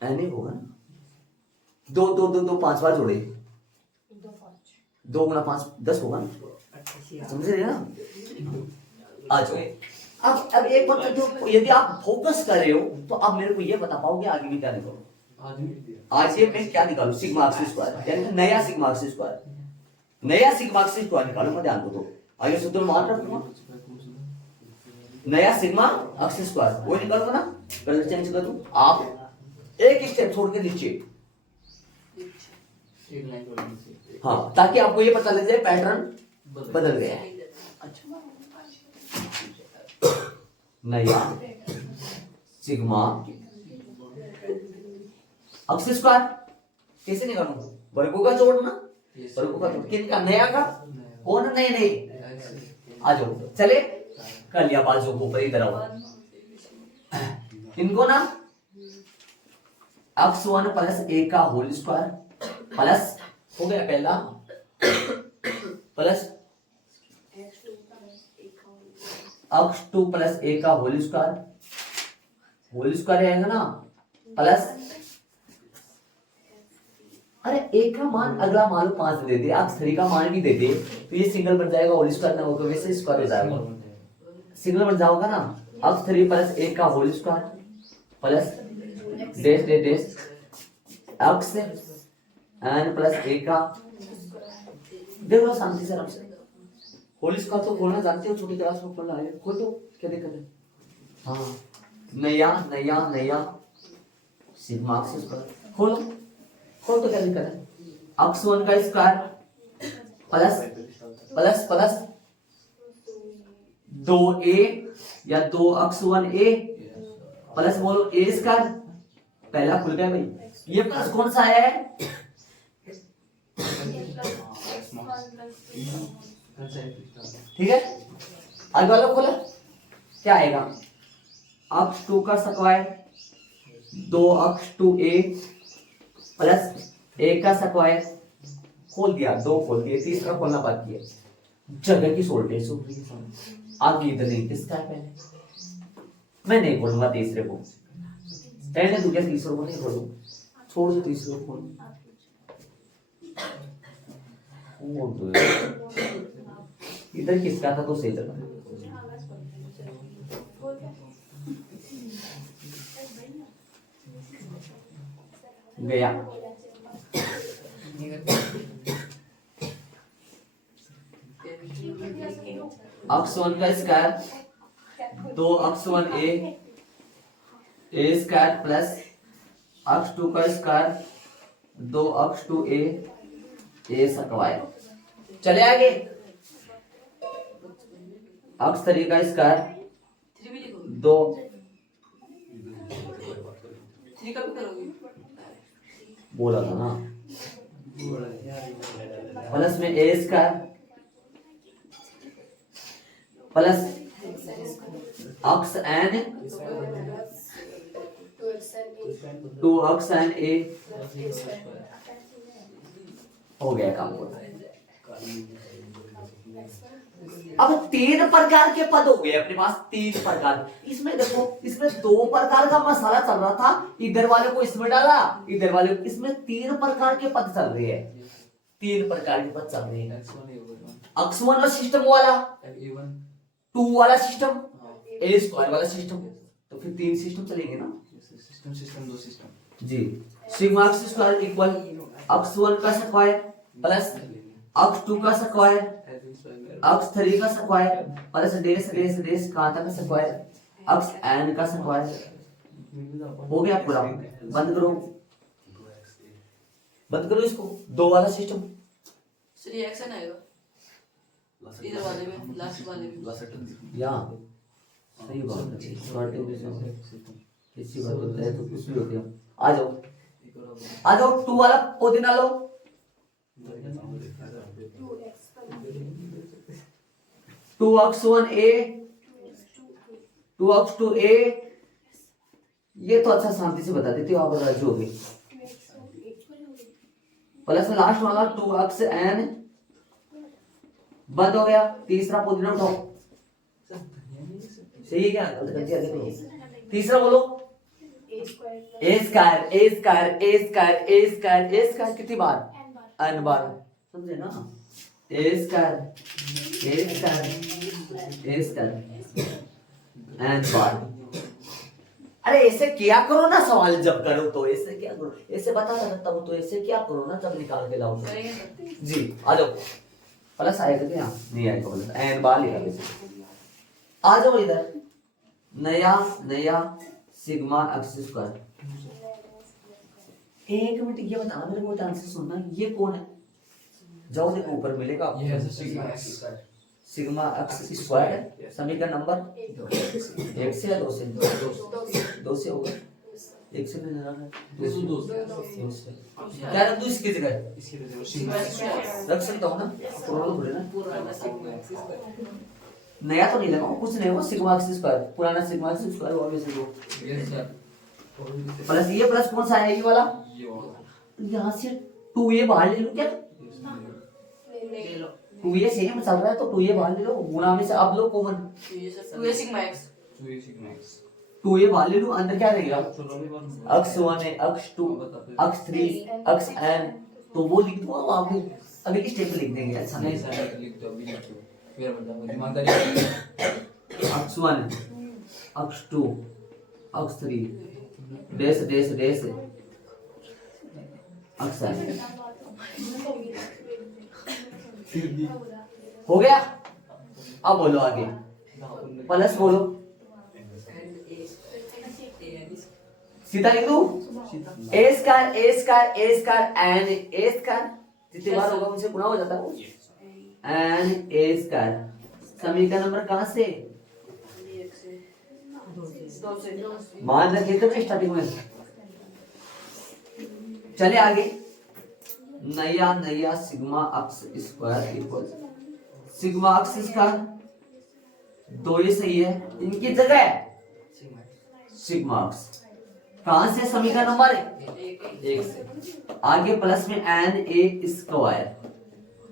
एन ए होगा ना। 2 2 2 2 5 बार जोड़े, 2 गुना 5 10 होगा ना। समझ रहे ना? आ जाओ। अब एक बात जो, यदि आप फोकस कर रहे हो तो आप मेरे को ये बता पाओगे आगे भी क्या निकालो? आज ये मैं क्या निकालू? सिग्मा एक्स स्क्वायर, यानी नया सिग्मा एक्स स्क्वायर, नया सिग्मा एक्स स्क्वायर निकालूंगा। ध्यान दो, आगे सूत्र मान रखूंगा, नया सिग्मा एक्स स्क्वायर वो निकालूंगा ना। कलर चेंज कर दूं, आप एक स्टेप छोड़ के नीचे एक लाइन को लेनी चाहिए। हाँ, ताकि आपको ये पता लग जाए पैटर्न बदल गया है। नया सिग्मा अक्स स्क्वायर कैसे निकालूं? वर्गों का जोड़ना, वर्गों का जोड़ किनका? नया का। कौन नए नए? आ जाओ, चले कर लिया बाजू को ऊपर, इधर आओ। इनको ना x1 प्लस ए का होल स्क्वायर प्लस हो गया पहला, प्लस x2 प्लस ए का होल स्क्वायर आएगा ना, प्लस अरे ए का मान अगला मान लो 5 दे दे, x3 का मान भी दे दे, तो ये सिंगल बन जाएगा, होल स्क्वायर ना होगा, वैसे स्क्वायर हो जाएगा, सिंगल बन जाओगा ना। x3 प्लस ए का whole square plus dash dash dash x n plus A का, देख लो शांति से, आराम से। होल स्क्वायर तो खोलना जानते हो, छोटी क्लास में खोलना है, खोल दो, क्या दिक्कत है? हाँ, नया नया नया सिग्मा x स्क्वायर खोलो, खोल तो क्या दिक्कत है? x1 का square plus plus plus 2a या 2x1a प्लस बोलो a स्क्वायर, पहला खुल गया भाई। ये प्लस कौन सा आया है? ठीक है, आगे वाला खोला, क्या आएगा? x2 का स्क्वायर 2x2a प्लस a का स्क्वायर, खोल दिया, 2 खोल दिए, तीसरा खोलना बाकी है। जगह की शॉर्टेज हो रही है, आगे इधर नहीं, किसका है पहले? मैं नहीं खोलूंगा तीसरे को, रहने दूं क्या? तीसरे को नहीं खोलूं, छोड़ दो तीसरे को। इधर किसका था तो सही चला गया। x1 का square 2x1a square plus x2 का स्क्वायर 2x2a स्क्वायर। चले आगे, x3 का स्क्वायर 2 3 का भी करोगे? बोला था ना, प्लस में a square plus xn 2xn a हो गया काम। अब 3 प्रकार के पद हो गए अपने पास, 3 प्रकार। इसमें देखो, इसमें 2 प्रकार का मसाला चल रहा था, इधर वाले को इसमें डाला, इधर वाले को, इसमें 3 प्रकार के पद चल रहे हैं, 3 प्रकार के पद चल रहे हैं। x1 और सिस्टम वाला, 2 वाला सिस्टम, a स्क्वायर वाला सिस्टम, तो फिर 3 सिस्टम चलेंगे ना। सिस्टम 2 सिस्टम जी, sigma x square equal x1 का स्क्वायर प्लस x2 का स्क्वायर x3 का स्क्वायर प्लस डेस डेस डेस कहां तक स्क्वायर xn का स्क्वायर। हो गया पूरा, बंद करो, बंद करो इसको। 2 वाला सिस्टम 3xn आएगा इधर वाले में, लास्ट वाले में। या सही बात है, शॉर्टिंग किसी बात होता है तो कुछ भी होती है। आ जाओ, आ जाओ, 2 वाला पुदीना लो, 2x1a 2x2a, ये तो अच्छा शांति से बता देती हो आप, राजी हो गई। प्लस में लास्ट वाला 2xn, बंद हो गया, तीसरा पुदीना उठाओ, सही है क्या? तीसरा बोलो, a square a square a square a square a square कितनी बार? n बार, समझे ना? a square a square n बार। अरे ऐसे क्या करो ना, सवाल जब करो तो ऐसे क्या करो, ऐसे बता सकता हूँ तो ऐसे क्या करो ना जब निकाल के लाओ। जी आ जाओ, प्लस आएगा क्या? नहीं आएगा प्लस, n बार लिखा वैसे। आ जाओ इधर, नया नया सिग्मा x स्क्वायर एक मिनट ये बताना मेरे को, ध्यान से सुनना, ये कौन है? जाओ देखो ऊपर मिलेगा ये है sigma x square. Sigma x square है। समीकरण नंबर 1 से या 2 से? 2 से होगा। 1 से नहीं जाना है, 2 से। क्या रख दूं इसकी जगह? इसकी वजह से सिग्मा एक्स रख सकता हूँ ना, पुराना थोड़ी ना। पुराना सिग्मा एक्स स्क्वायर। नया तो नहीं लगाऊं, कुछ नहीं होगा। सिग्मा एक्स स्क्वायर, पुराना सिग्मा एक्स स्क्वायर वो वैसे दो यस सर। प्लस ये प्लस कौन सा है? ये वाला। ये वाला यहाँ से 2a बाहर ले लो क्या? ले लो 2a सेम चल रहा है तो 2a बाहर ले लो, गुणा में से अब लो common. 2a sigma X. 2a sigma X 2a बाहर ले लो, अंदर क्या रहेगा? चलो नहीं बात अक्स 1 है, अक्स 2, अक्स 3, अक्स n, तो वो लिख दो वहां पे। अभी की स्टेप लिख देंगे, अच्छा नहीं नहीं। सर लिख दो, अभी लिख दो, फिर बताऊंगा दिमाग अक्स 1, अक्स 2, अक्स 3, डेस डेस डेस, अक्स n। हो गया? अब बोलो आगे, प्लस बोलो, सीधा लिख दूं? A square A square A square N A square, जितनी बार होगा उनसे गुणा हो जाता है वो। एन ए स्क्वायर समीकरण नंबर कहां से? मान रखिए तो स्टार्टिंग में। चले आगे, नया नया sigma x square equal sigma x square, 2 ये सही है, इनकी जगह सिग्मा एक्स। कहां से? समीकरण नंबर 1 से। आगे प्लस में एन ए स्क्वायर,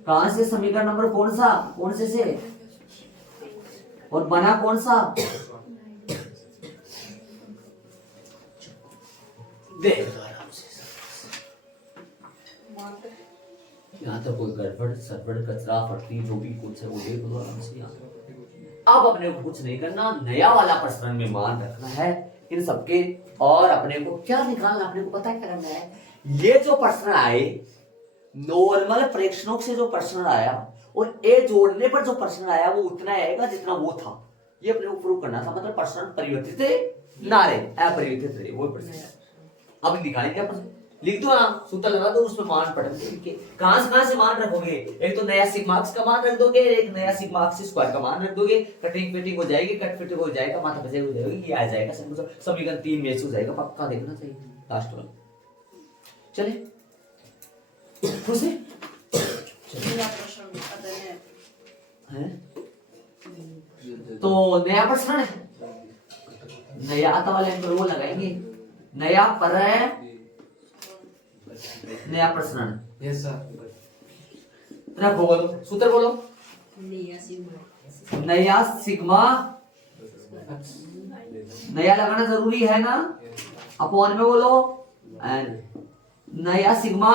कहां से? समीकरण नंबर कौन से? और बना कौन सा? देख यहाँ तक कोई गड़बड़ सड़बड़ कचरा फटती जो भी कुछ है वो देख लो आराम से। यहाँ अब अपने को कुछ नहीं करना, नया वाला प्रश्न में मान रखना है इन सबके, और अपने को क्या निकालना, अपने को पता क्या करना है। ये जो प्रश्न आए नॉर्मल प्रेक्षणों से जो प्रश्न आया और ए जोड़ने पर जो प्रश्न आया वो उतना आएगा जितना वो था। ये अपने को प्रूव करना था, मतलब प्रश्न परिवर्तित ना रहे, अपरिवर्तित रहे, वो प्रश्न। अब निकालेंगे प्रश्न, लिख दो ना, सूत्र लगा दो, उसमें मान पढ़ के कहां से मान रखोगे? एक तो नया सिग्मा एक्स का मान रख दोगे, एक नया सिग्मा एक्स स्क्वायर का मान रख दोगे, कटिंग फिटिंग हो जाएगी, कट फिटिंग हो जाएगा, माथा पचे हो जाएगी, ये आ जाएगा सब समीकरण 3 मैच हो जाएगा, पक्का देखना चाहिए लास्ट वाला। चले खुश है? हैं? तो नया प्रश्न है, नया आता वाले वो लगाएंगे, नया पर है, नया प्रश्न। Yes sir. रखो, बोलो सूत्र बोलो। नया सिग्मा, नया लगाना जरूरी है ना, अपॉन में बोलो एन, नया सिग्मा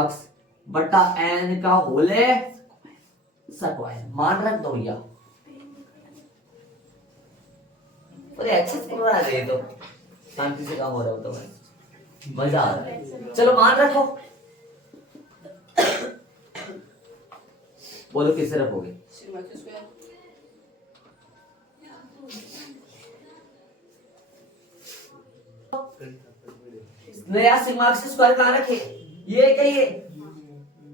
एक्स बटा एन का होले स्क्वायर, मान रख दो भैया। अरे एक्सेस कर रहा है, तो शांति से काम हो रहा होता है, मजा आ रहा है। चलो मान रखो, बोलो किससे रखोगे? Sigma x square. नया सिग्मा एक्स स्क्वायर कहां रखे? ये कहिए,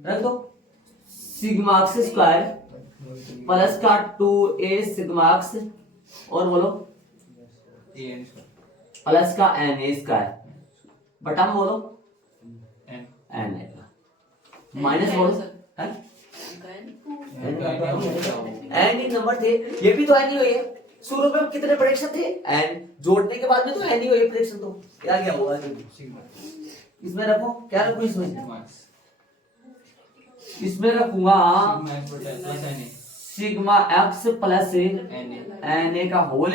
रख दो सिग्मा एक्स स्क्वायर प्लस का 2a सिग्मा एक्स, और बोलो प्लस का एन ए स्क्वायर बटा में बोलो एन आएगा, माइनस बोलो एन ही नंबर थे, ये भी तो एन ही हुई है। शुरू में कितने प्रेडिक्शन थे? एन, जोड़ने के बाद में तो एन ही हुई प्रेडिक्शन, तो क्या क्या हुआ? इसमें रखो, क्या रखो इसमें रखूंगा sigma x plus n a का होल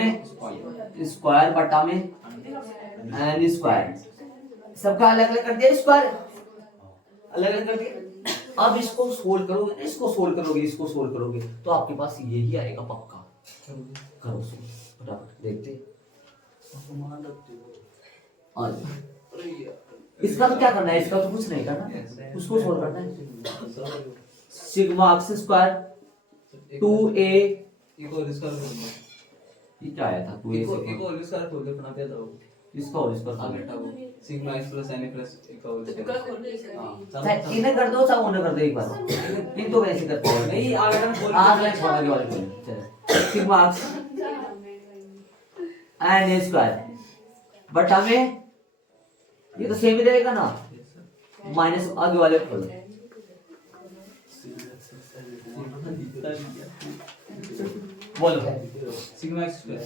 स्क्वायर बटा में एन स्क्वायर, सबका अलग अलग कर दिया, स्क्वायर अलग अलग कर दिया। अब इसको सोल्व करोगे, इसको सोल्व करोगे, इसको सोल्व करोगे, तो आपके पास यही आएगा पक्का। करो सोल्व फटाफट, देखते इसका तो क्या करना है, इसका तो कुछ नहीं करना, उसको सोल्व करना है। Sigma x square 2a equal square ये क्या आया था? 2a इक्वल स्क्वायर खोल दे, अपना क्या था? इसका होल स्क्वायर हाँ बेटा वो sigma x plus n plus एक और इनका खोल ले इसका। हाँ चाहे इन्हें कर दो चाहे उन्हें कर दो एक बार इन तो वैसे करते हैं नहीं आगे हम बोल आज लाइन छोड़ आगे वाले बोल चलो sigma x n A square but हमें ये तो सेम ही रहेगा ना माइनस आगे वाले खोलो बोलो सिग्मा x स्क्वायर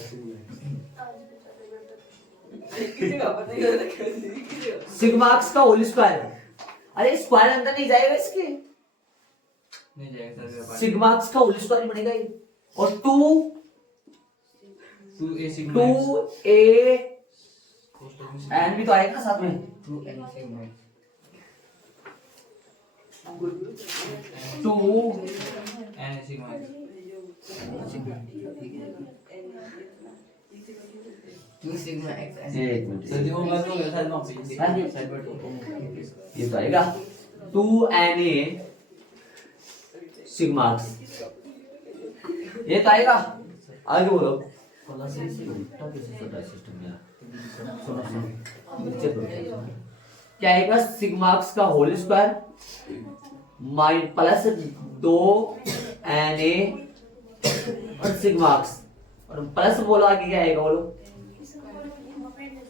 किसी का पता नहीं होता कैसे किसी का। सिग्मा एक्स का होल स्क्वायर अरे स्क्वायर अंदर नहीं जाएगा इसके नहीं जाएगा सर सिग्मा एक्स का होल स्क्वायर ही बनेगा ये और 2 2a sigma x 2a N भी तो आएगा ना साथ में 2n sigma x 2 n sigma x एक मिनट सर जी वो बात हो गया साइड में हाँ? साइड पर ये तो आएगा 2na सिग्मा एक्स ये तो आएगा आगे बोलो नीचे करो। क्या आएगा सिग्मा एक्स का होल स्क्वायर माइन प्लस 2na और सिग्मा एक्स और प्लस बोलो आगे क्या आएगा बोलो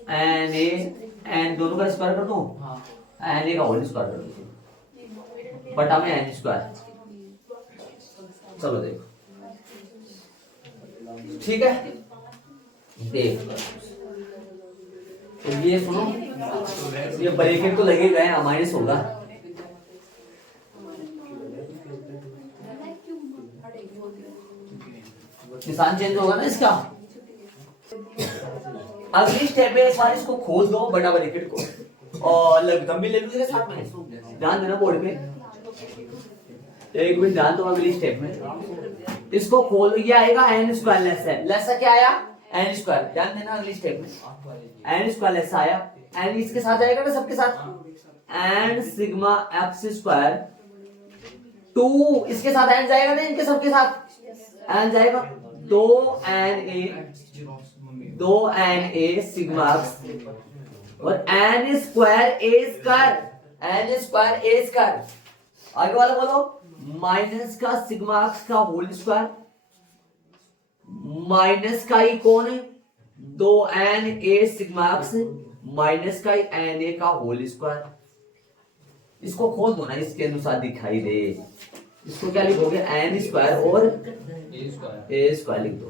एन दोनों का स्क्वायर कर दो हाँ एन ए का होल स्क्वायर कर दो बटा में एन स्क्वायर चलो देखो ठीक है देख तो ये सुनो ये ब्रैकेट तो लगेगा है माइनस होगा निशान चेंज होगा ना इसका अगली स्टेप में एक बार इसको खोल दो बड़ा ब्रैकेट को और लंबी ले लो साथ में ध्यान देना बोर्ड पे एक मिनट ध्यान दो अगली स्टेप में इसको खोल दो ये आएगा एन स्क्वायर लेस क्या आया एन स्क्वायर ध्यान देना अगली स्टेप में एन स्क्वायर लेस आया एन इसके साथ आएगा ना सबके साथ एन सिग्मा एक्स स्क्वायर 2 इसके साथ एन जाएगा ना इनके सबके साथ एन जाएगा 2 n a सिग्मा एक्स और एन स्क्वायर ए स्क्वायर आगे वाला बोलो माइनस का सिग्मा एक्स का होल स्क्वायर माइनस का ही कौन है 2n a sigma x minus का ही n a का होल स्क्वायर इसको खोल दो ना इसके अनुसार दिखाई दे इसको क्या लिखोगे n स्क्वायर और a स्क्वायर लिख दो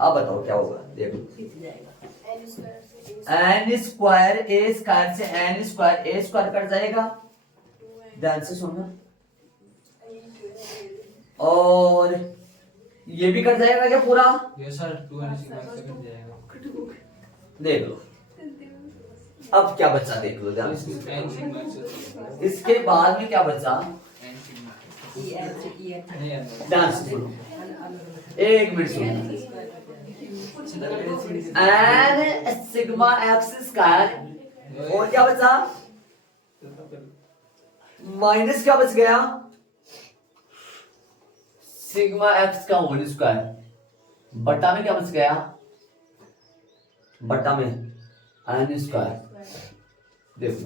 अब बताओ क्या होगा देखो n स्क्वायर a स्क्वायर से n square a square cut जाएगा ध्यान से सुनना और ये भी कट जाएगा क्या पूरा yes sir 2n sigma x cut जाएगा देख लो अब क्या बचा देख लो ध्यान से n सिग्मा x इसके बाद में क्या बचा n सिग्मा नहीं यार ध्यान से सुनो एक मिनट सुनो एन सिग्मा एक्स स्क्वायर और क्या बचा माइनस क्या बच गया सिग्मा एक्स का होल स्क्वायर बटा में क्या बच गया बटा में एन स्क्वायर देखो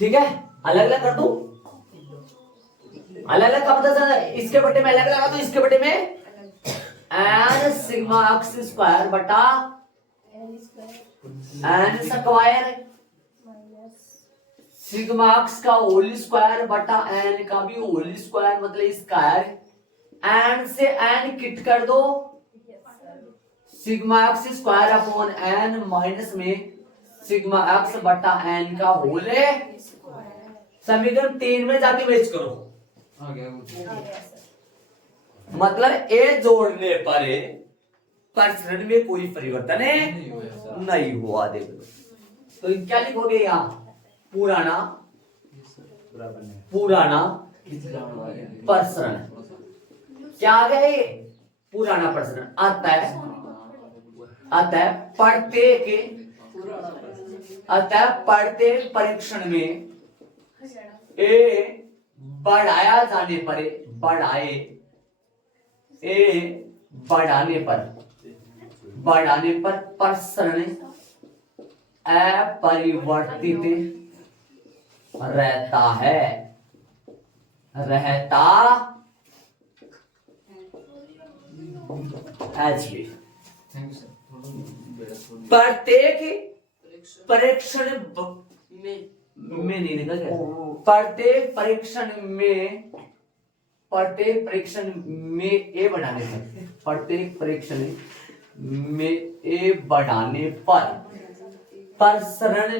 ठीक है अलग अलग कर दूं अलग अलग का मतलब इसके बटे में अलग लगा तो इसके बटे में एन सिग्मा एक्स स्क्वायर बटा एन स्क्वायर सिग्मा एक्स का होल स्क्वायर बटा एन का भी होल स्क्वायर मतलब स्क्वायर एन से एन किट कर दो sigma x square upon n minus में सिग्मा एक्स बटा एन का होल है समीकरण 3 में जाके मैच करो आ गया मतलब ए जोड़ने पर प्रसरण में कोई परिवर्तन है नहीं हुआ देख लो तो क्या लिखोगे यहाँ पुराना प्रसरण क्या आ गया ये पुराना प्रसरण आता है पढ़ते परीक्षण में ए बढ़ाया जाने पर बढ़ाने पर बढ़ाने पर प्रसरण अपरिवर्तित रहता है, रहता एचबी। Thank you sir. प्रत्येक परीक्षण में में नहीं लिखा क्या? प्रत्येक परीक्षण में ए बढ़ाने पर, प्रत्येक परीक्षण में ए बढ़ाने पर प्रसरण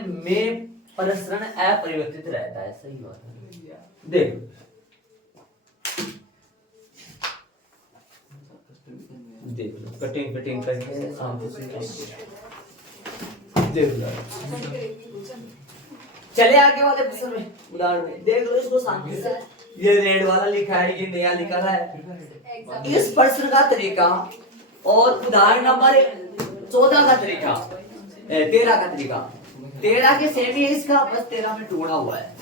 अपरिवर्तित रहता है। सही बात है। देख देख लो, कटिंग फिटिंग करके शाम को देख लो। चले आगे वाले प्रश्न में, उदाहरण में देख लो इसको शांति से। ये रेड वाला लिखा है, ये नया लिखा है। इस प्रश्न का तरीका और उदाहरण नंबर 14 का तरीका, 13 का तरीका, 13 के सेम ही है इसका, बस 13 में टूटा हुआ है।